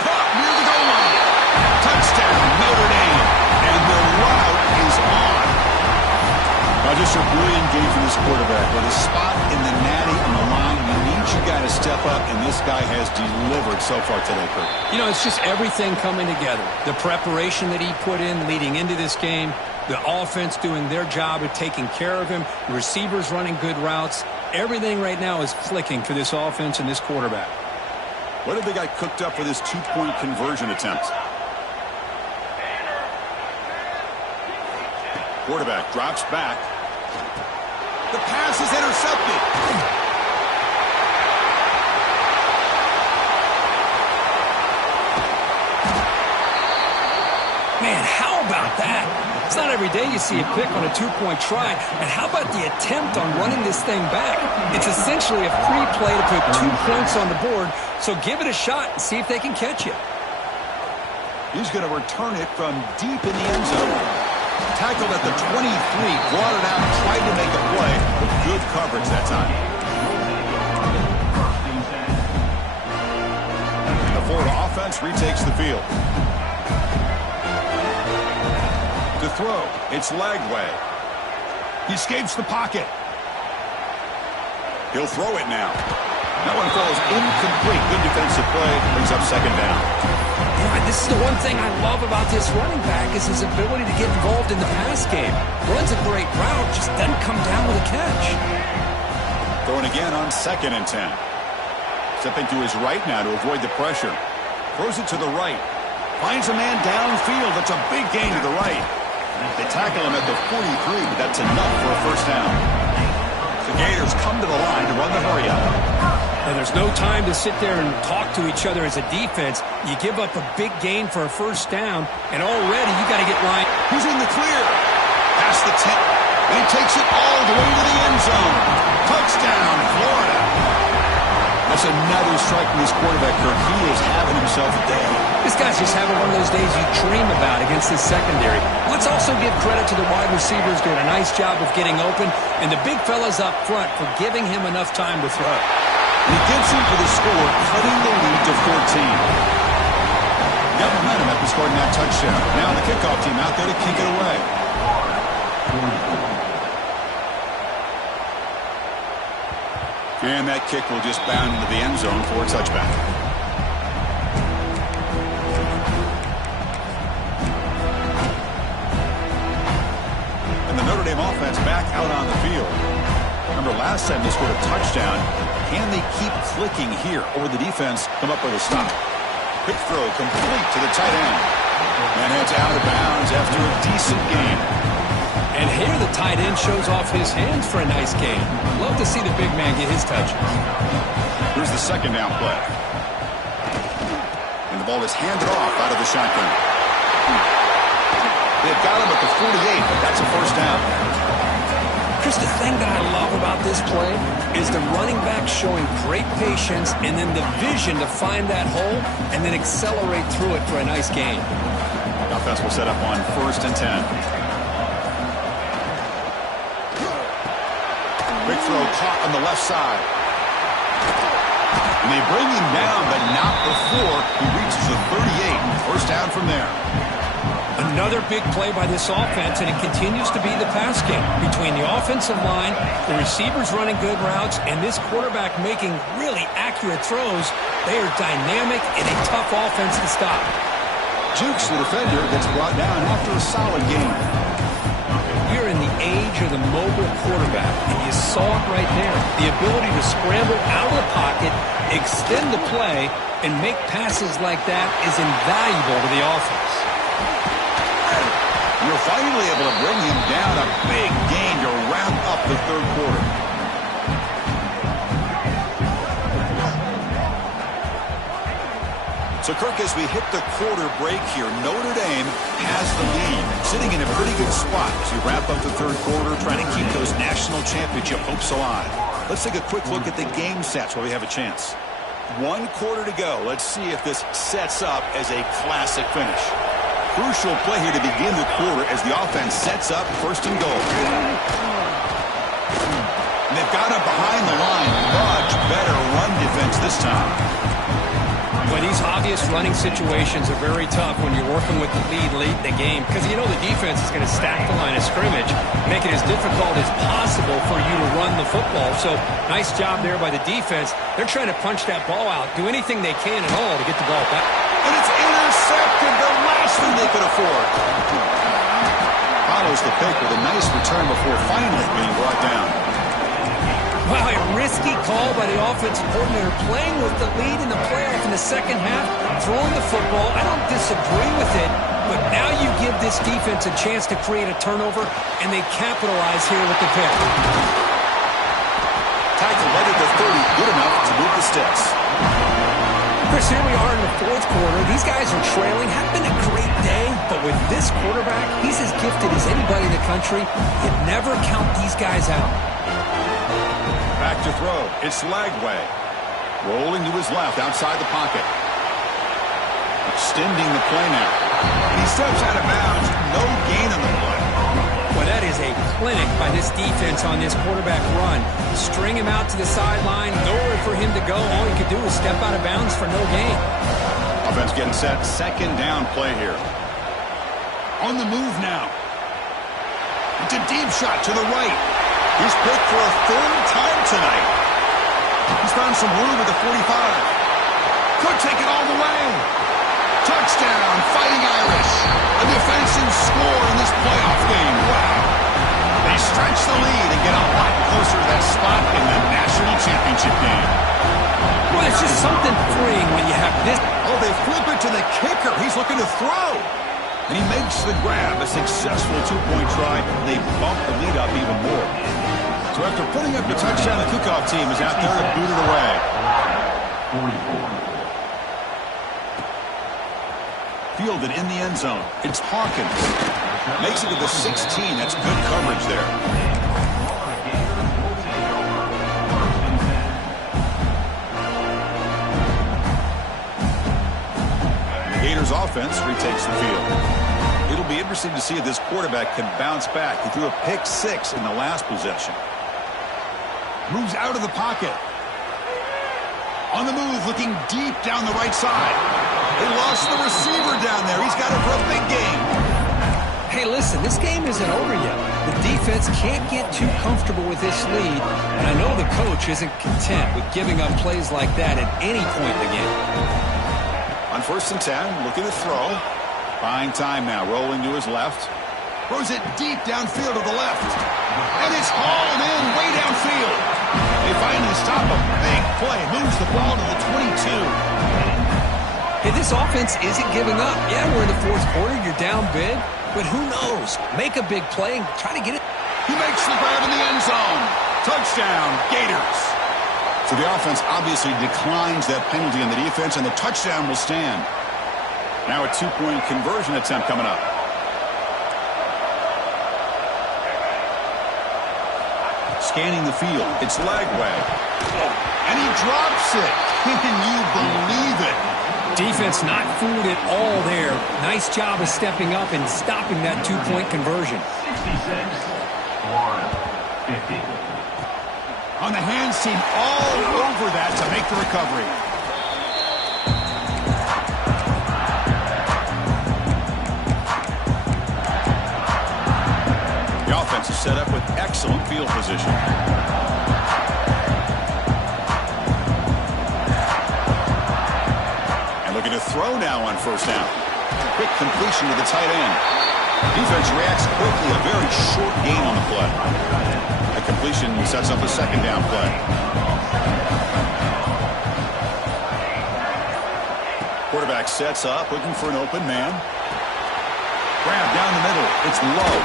Caught near the goal line. Touchdown, Notre Dame. And the route is on. Now, just a brilliant game from this quarterback. With a spot in the natty on the line, you need your guy to step up, and this guy has delivered so far today, Kurt. You know, it's just everything coming together. The preparation that he put in leading into this game, the offense doing their job of taking care of him, the receivers running good routes. Everything right now is clicking for this offense and this quarterback. What have they got cooked up for this two-point conversion attempt? Quarterback drops back. The pass is intercepted. Man, how about that? It's not every day you see a pick on a two-point try. And how about the attempt on running this thing back? It's essentially a free play to put 2 points on the board, so give it a shot and see if they can catch it. He's going to return it from deep in the end zone. Tackled at the 23, brought it out, tried to make a play, with good coverage that time. The Florida offense retakes the field. To throw, it's Lagway. He escapes the pocket. He'll throw it now. That one falls incomplete. Good defensive play, brings up second down. Yeah, this is the one thing I love about this running back is his ability to get involved in the pass game. Runs a great route, just doesn't come down with a catch. Throwing again on 2nd and 10. Stepping to his right now to avoid the pressure. Throws it to the right. Finds a man downfield. That's a big gain to the right. They tackle him at the 43, but that's enough for a first down. The Gators come to the line to run the hurry-up. And there's no time to sit there and talk to each other as a defense. You give up a big gain for a first down, and already you got to get line. Who's in the clear? Past the 10, and he takes it all the way to the end zone. Touchdown, Florida. That's another strike from this quarterback, Kirk. He is having himself a day. This guy's just having one of those days you dream about against this secondary. Let's also give credit to the wide receivers doing a nice job of getting open, and the big fellas up front for giving him enough time to throw. And he gets him for the score, cutting the lead to 14. Got momentum after scoring that touchdown. Now the kickoff team out there to kick it away. And that kick will just bound into the end zone for a touchback. And the Notre Dame offense back out on the field. Remember last time they scored a touchdown. Can they keep clicking here? Or the defense come up with a stop? Quick throw complete to the tight end. And heads out of bounds after a decent game. And here the tight end shows off his hands for a nice game. Love to see the big man get his touches. Here's the second down play. And the ball is handed off out of the shotgun. They've got him at the 48, but that's a first down. Chris, the thing that I love about this play is the running back showing great patience and then the vision to find that hole and then accelerate through it for a nice gain. The offense will set up on 1st and 10. Quick throw caught on the left side. And they bring him down, but not before he reaches the 38. First down from there. Another big play by this offense, and it continues to be the pass game. Between the offensive line, the receivers running good routes, and this quarterback making really accurate throws, they are dynamic and a tough offense to stop. Jukes, the defender, gets brought down after a solid game. We're in the age of the mobile quarterback, and you saw it right there. The ability to scramble out of the pocket, extend the play, and make passes like that is invaluable to the offense. You're finally able to bring him down, a big gain to wrap up the third quarter. So, Kirk, as we hit the quarter break here, Notre Dame has the lead, sitting in a pretty good spot as we wrap up the third quarter, trying to keep those national championship hopes alive. Let's take a quick look at the game stats while we have a chance. 1 quarter to go. Let's see if this sets up as a classic finish. Crucial play here to begin the quarter as the offense sets up 1st and goal. And they've got him behind the line. Much better run defense this time. Well, Boy, these obvious running situations are very tough when you're working with the lead late in the game because you know the defense is going to stack the line of scrimmage, make it as difficult as possible for you to run the football. So nice job there by the defense. They're trying to punch that ball out, do anything they can at all to get the ball back. And it's intercepted, the last thing they could afford. Follows the pick with a nice return before finally being brought down. Wow, a risky call by the offensive coordinator, playing with the lead in the playoff in the second half, throwing the football. I don't disagree with it, but now you give this defense a chance to create a turnover, and they capitalize here with the pick. Tackle right at the 30, good enough to move the sticks. Chris, here we are in the fourth quarter. These guys are trailing. Had been a great day, but with this quarterback, he's as gifted as anybody in the country. You never count these guys out. Back to throw. It's Lagway. Rolling to his left outside the pocket. Extending the play now. He steps out of bounds. No gain on the play. Well, that is a clinic by this defense on this quarterback run. String him out to the sideline. Nowhere for him to go. All he could do is step out of bounds for no gain. Offense getting set. Second down play here. On the move now. It's a deep shot to the right. He's picked for a third time tonight. He's found some room at the 45. Could take it all the way. Touchdown, Fighting Irish. A defensive score in this playoff game. Wow. They stretch the lead and get a lot closer to that spot in the national championship game. Well, it's just something freeing when you have this. Oh, they flip it to the kicker. He's looking to throw. And he makes the grab. A successful two-point try. They bump the lead up even more. So after putting up the touchdown, the kickoff team is out there to boot it away. 44. Fielded in the end zone. It's Hawkins. Makes it to the 16. That's good coverage there. The Gators offense retakes the field. It'll be interesting to see if this quarterback can bounce back. He threw a pick 6 in the last possession. Moves out of the pocket. On the move, looking deep down the right side. They lost the receiver down there. He's got it for a big game. Hey, listen, this game isn't over yet. The defense can't get too comfortable with this lead, and I know the coach isn't content with giving up plays like that at any point in the game. On 1st and 10, looking to throw. Buying time now, rolling to his left. Throws it deep downfield to the left. And it's hauled in way downfield. They finally stop him. Big play. Moves the ball to the 22. Hey, this offense isn't giving up. Yeah, we're in the fourth quarter. You're down big. But who knows? Make a big play and try to get it. He makes the grab in the end zone. Touchdown, Gators. So the offense obviously declines that penalty on the defense, and the touchdown will stand. Now a 2-point conversion attempt coming up. Scanning the field. It's Lagway. And he drops it. Can you believe it? Defense not fooled at all there. Nice job of stepping up and stopping that 2-point conversion. 66, Florida, 50. On the hands team, all over that to make the recovery. The offense is set up with excellent field position. And looking to throw now on 1st down. Quick completion to the tight end. Defense reacts quickly, a very short gain on the play. The completion sets up a 2nd down play. Quarterback sets up, looking for an open man. Grab down the middle. It's low.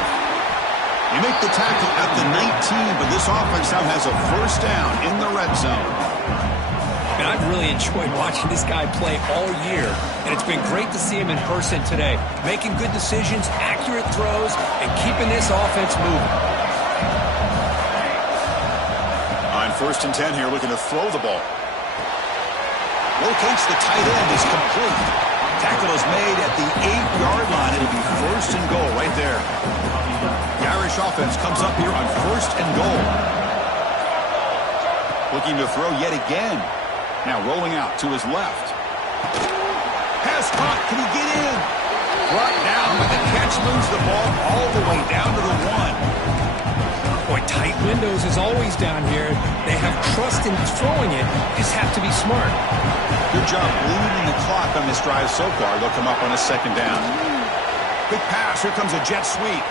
They make the tackle at the 19, but this offense now has a 1st down in the red zone. And I've really enjoyed watching this guy play all year, and it's been great to see him in person today, making good decisions, accurate throws, and keeping this offense moving. On 1st and 10 here, looking to throw the ball. Locates the tight end, is complete. Tackle is made at the 8-yard line. It'll be 1st and goal right there. The Irish offense comes up here on 1st and goal. Looking to throw yet again. Now rolling out to his left. Has caught. Can he get in? Brought down, but the catch moves the ball all the way down to the 1. Boy, tight windows is always down here. They have trust in throwing it. Just have to be smart. Good job bleeding the clock on this drive so far. They'll come up on a 2nd down. Big pass. Here comes a jet sweep.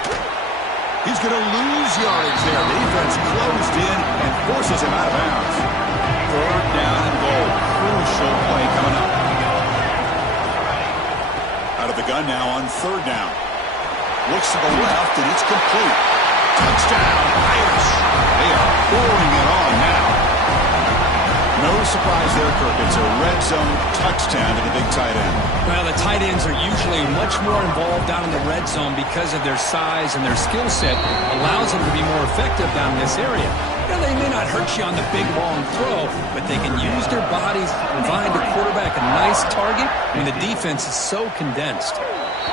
He's going to lose yardage there. The defense closed in and forces him out of bounds. 3rd down and goal. Crucial play coming up. Out of the gun now on 3rd down. Looks to the left, and it's complete. Touchdown, Irish. They are pouring it on now. No surprise there, Kirk. It's a red zone touchdown to the big tight end. Well, the tight ends are usually much more involved down in the red zone because of their size and their skill set. Allows them to be more effective down in this area. Now, they may not hurt you on the big, long throw, but they can use their bodies to provide the quarterback a nice target when the defense is so condensed.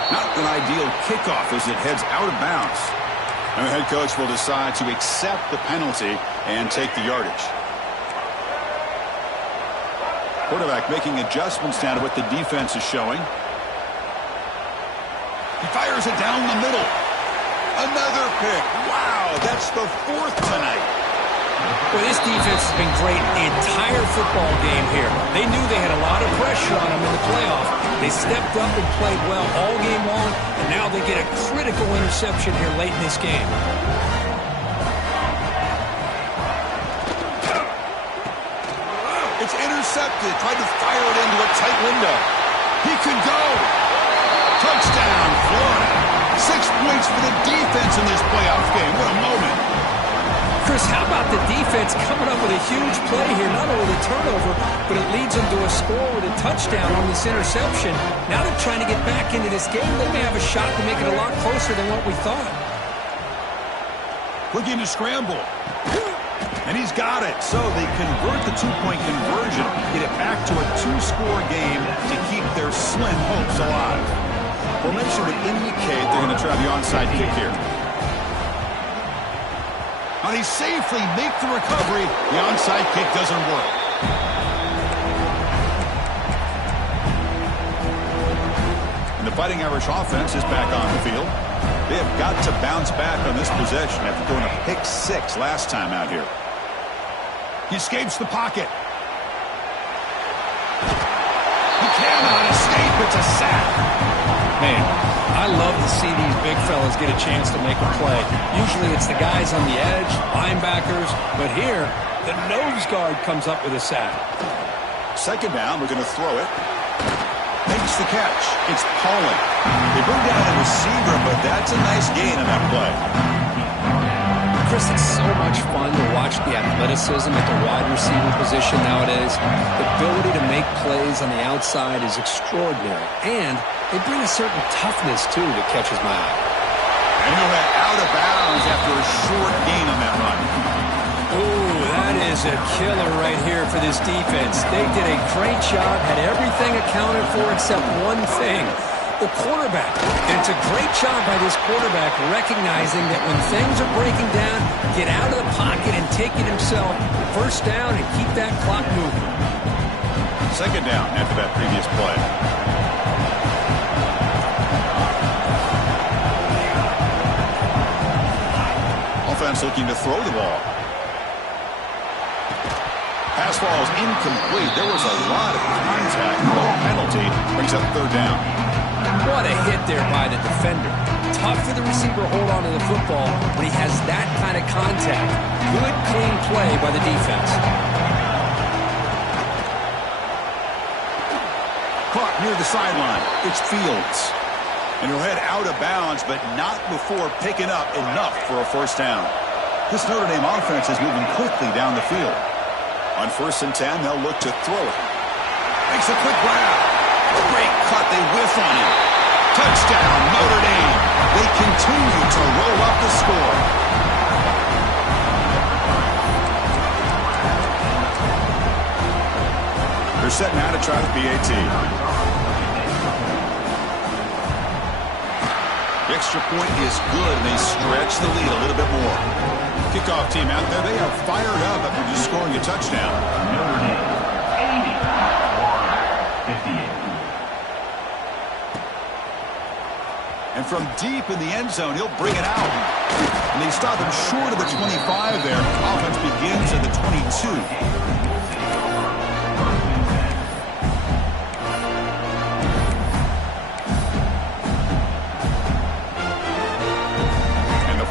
Not an ideal kickoff as it heads out of bounds. And the head coach will decide to accept the penalty and take the yardage. Quarterback making adjustments down to what the defense is showing. He fires it down the middle. Another pick. Wow, that's the 4th tonight. Well, this defense has been great the entire football game here. They knew they had a lot of pressure on them in the playoff. They stepped up and played well all game long, and now they get a critical interception here late in this game. It's intercepted. Tried to fire it into a tight window. He could go. Touchdown, Florida. 6 points for the defense in this playoff game. What a moment. Chris, how about the defense coming up with a huge play here? Not only the turnover, but it leads them to a score with a touchdown on this interception. Now they're trying to get back into this game. They may have a shot to make it a lot closer than what we thought. Looking to scramble. And he's got it. So they convert the 2-point conversion, get it back to a 2-score game to keep their slim hopes alive. Formation would indicate they're going to try the onside kick here. Now they safely make the recovery. The onside kick doesn't work. And the Fighting Irish offense is back on the field. They have got to bounce back on this possession after throwing a pick 6 last time out here. He escapes the pocket. He cannot escape. It's a sack. Man, I love to see these big fellas get a chance to make a play. Usually it's the guys on the edge, linebackers, but here, the nose guard comes up with a sack. 2nd down, we're going to throw it. Makes the catch. It's Pauling. They bring down a receiver, but that's a nice gain on that play. Chris, it's so much fun to watch the athleticism at the wide receiver position nowadays. The ability to make plays on the outside is extraordinary, and they bring a certain toughness, too, that catches my eye. And he'll head out of bounds after a short gain on that run. Ooh, that is a killer right here for this defense. They did a great job, had everything accounted for except one thing. The quarterback. And it's a great job by this quarterback recognizing that when things are breaking down, get out of the pocket and take it himself. 1st down and keep that clock moving. 2nd down after that previous play. Offense looking to throw the ball. Pass ball is incomplete. There was a lot of contact. No penalty. Brings up 3rd down. What a hit there by the defender. Tough for the receiver to hold on to the football when he has that kind of contact. Good, clean play by the defense. Caught near the sideline. It's Fields. And he'll head out of bounds, but not before picking up enough for a 1st down. This Notre Dame offense is moving quickly down the field. On 1st and 10, they'll look to throw it. Makes a quick grab. Great cut. They whiff on him. Touchdown, Notre Dame. They continue to roll up the score. They're set now to try the PAT. The extra point is good, and they stretch the lead a little bit more. Kickoff team out there, they are fired up after just scoring a touchdown. Notre Dame, 80, 58. And from deep in the end zone, he'll bring it out. And they stop him short of the 25 there. Offense begins at the 22.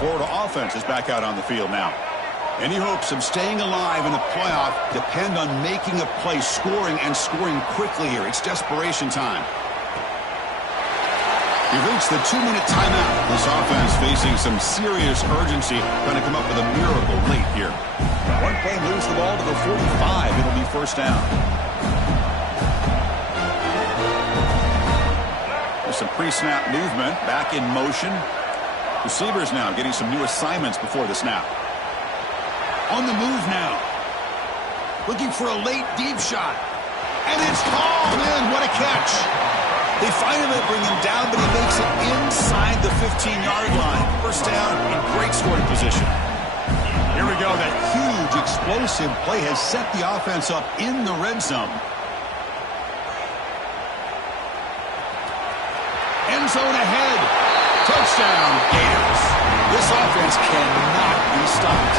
Florida offense is back out on the field now. Any hopes of staying alive in the playoff depend on making a play, scoring, and scoring quickly here. It's desperation time. We've reached the 2-minute timeout. This offense facing some serious urgency, trying to come up with a miracle late here. One play moves the ball to the 45. It'll be first down. There's some pre-snap movement, back in motion. Receivers now getting some new assignments before the snap. On the move now. Looking for a late deep shot. And it's hauled in. What a catch. They finally bring him down, but he makes it inside the 15-yard line. First down in great scoring position. Here we go. That huge explosive play has set the offense up in the red zone. End zone ahead. Touchdown, Gators. This offense cannot be stopped.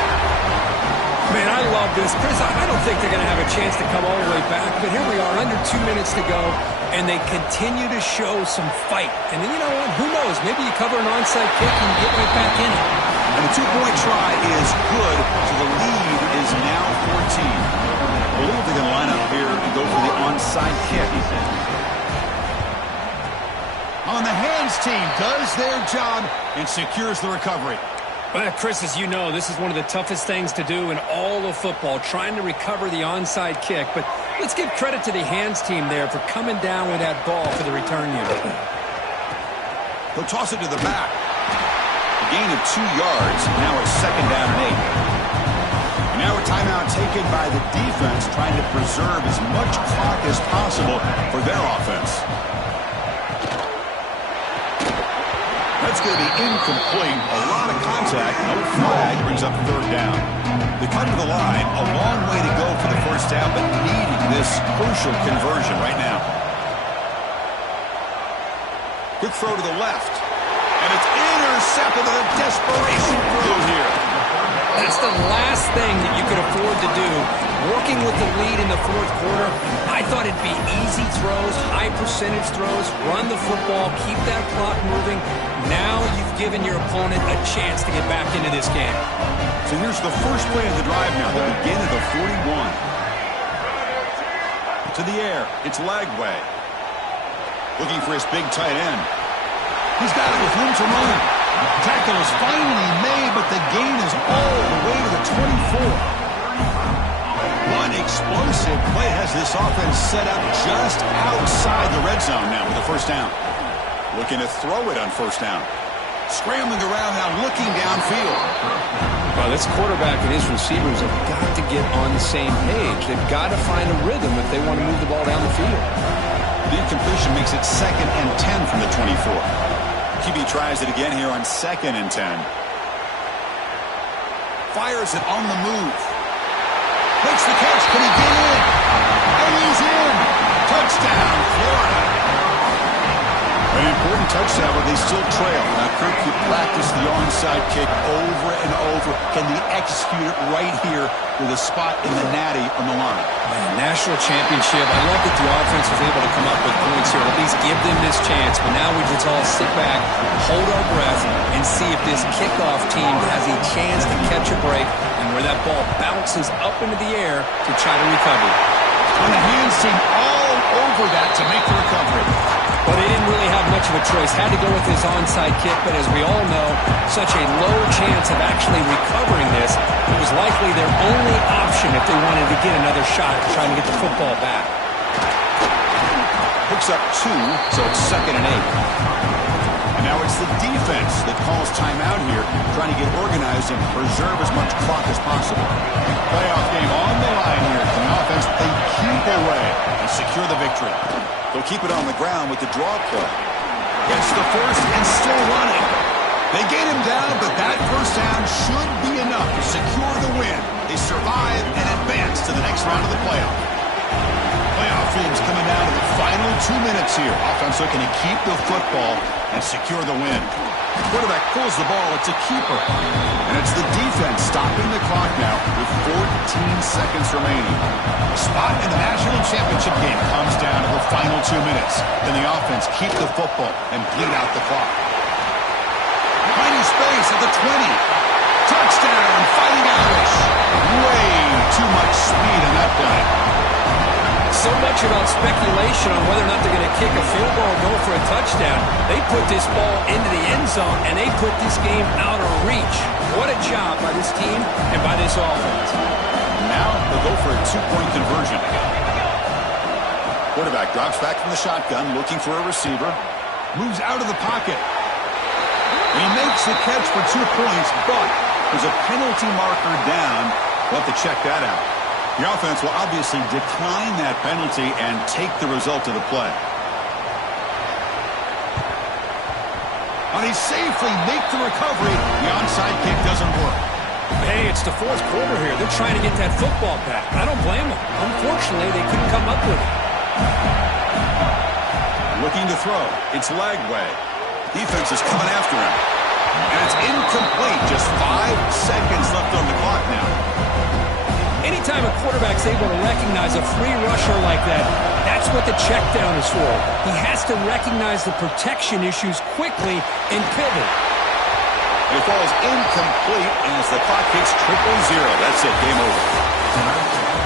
Man, I love this. Chris, I don't think they're going to have a chance to come all the way back, but here we are, under 2 minutes to go, and they continue to show some fight. And then, you know what? Who knows? Maybe you cover an onside kick and get right back in it. And the two-point try is good, so the lead is now 14. I believe they're going to line up here and go for the onside kick. On the hands team does their job and secures the recovery. Well, Chris, as you know, this is one of the toughest things to do in all of football, trying to recover the onside kick. But let's give credit to the hands team there for coming down with that ball for the return unit. He'll toss it to the back. A gain of 2 yards. Now it's second down and 8. And now a timeout taken by the defense, trying to preserve as much clock as possible for their offense. That's going to be incomplete. A lot of contact. No flag. Brings up third down. They cut to the line. A long way to go for the first down, but needing this crucial conversion right now. Quick throw to the left. And it's intercepted on a desperation throw here. That's the last thing that you could afford to do. Working with the lead in the fourth quarter, I thought it'd be easy throws, high percentage throws, run the football, keep that clock moving. Now you've given your opponent a chance to get back into this game. So here's the first play of the drive now, the beginning of the 41. To the air, it's Lagway. Looking for his big tight end. He's got it with room to run. Tackle is finally made, but the gain is all the way to the 24. One explosive play has this offense set up just outside the red zone now with the first down. Looking to throw it on first down. Scrambling around now, looking downfield. Well, this quarterback and his receivers have got to get on the same page. They've got to find a rhythm if they want to move the ball down the field. The incompletion makes it 2nd and 10 from the 24. QB tries it again here on 2nd and 10. Fires it on the move. Makes the catch. Can he get in? And he's in. Touchdown, Florida. An important touchdown, but they still trail. Now, Kirk, you practice the onside kick over and over. Can they execute it right here with a spot in the natty on the line? National championship. I love that the offense was able to come up with points here. At least give them this chance. But now we just all sit back, hold our breath, and see if this kickoff team has a chance to catch a break and where that ball bounces up into the air to try to recover. On the hands team all over that to make the recovery. But they didn't really have much of a choice. Had to go with his onside kick, but as we all know, such a low chance of actually recovering this. It was likely their only option if they wanted to get another shot at trying to get the football back. Picks up 2, so it's 2nd and 8. And now it's the defense that calls timeout here, trying to get organized and preserve as much clock as possible. Playoff game on the line here. Can the offense they keep away and secure the victory? They'll keep it on the ground with the draw play. Gets the first and still running. They get him down, but that first down should be enough to secure the win. They survive and advance to the next round of the playoff. Playoff games coming down to the final 2 minutes here. Offense looking to keep the football and secure the win. Quarterback pulls the ball. It's a keeper. And it's the defense stopping the clock now with 14 seconds remaining. The spot in the national championship game comes down to the final 2 minutes. Can the offense keep the football and bleed out the clock? Tiny space at the 20. Touchdown, Fighting Irish. Way too much speed in that play. So much about speculation on whether or not they're going to kick a field goal or go for a touchdown. They put this ball into the end zone, and they put this game out of reach. What a job by this team and by this offense. Now they'll go for a two-point conversion. Quarterback drops back from the shotgun, looking for a receiver. Moves out of the pocket. He makes the catch for 2 points, but there's a penalty marker down. We'll have to check that out. The offense will obviously decline that penalty and take the result of the play. They safely make the recovery. The onside kick doesn't work. Hey, it's the fourth quarter here. They're trying to get that football back. I don't blame them. Unfortunately, they couldn't come up with it. Looking to throw. It's Lagway. Defense is coming after him. And it's incomplete. Just 5 seconds left on the clock now. Anytime a quarterback's able to recognize a free rusher like that, that's what the check down is for. He has to recognize the protection issues quickly and pivot. It falls incomplete as the clock hits 000. That's it. Game over.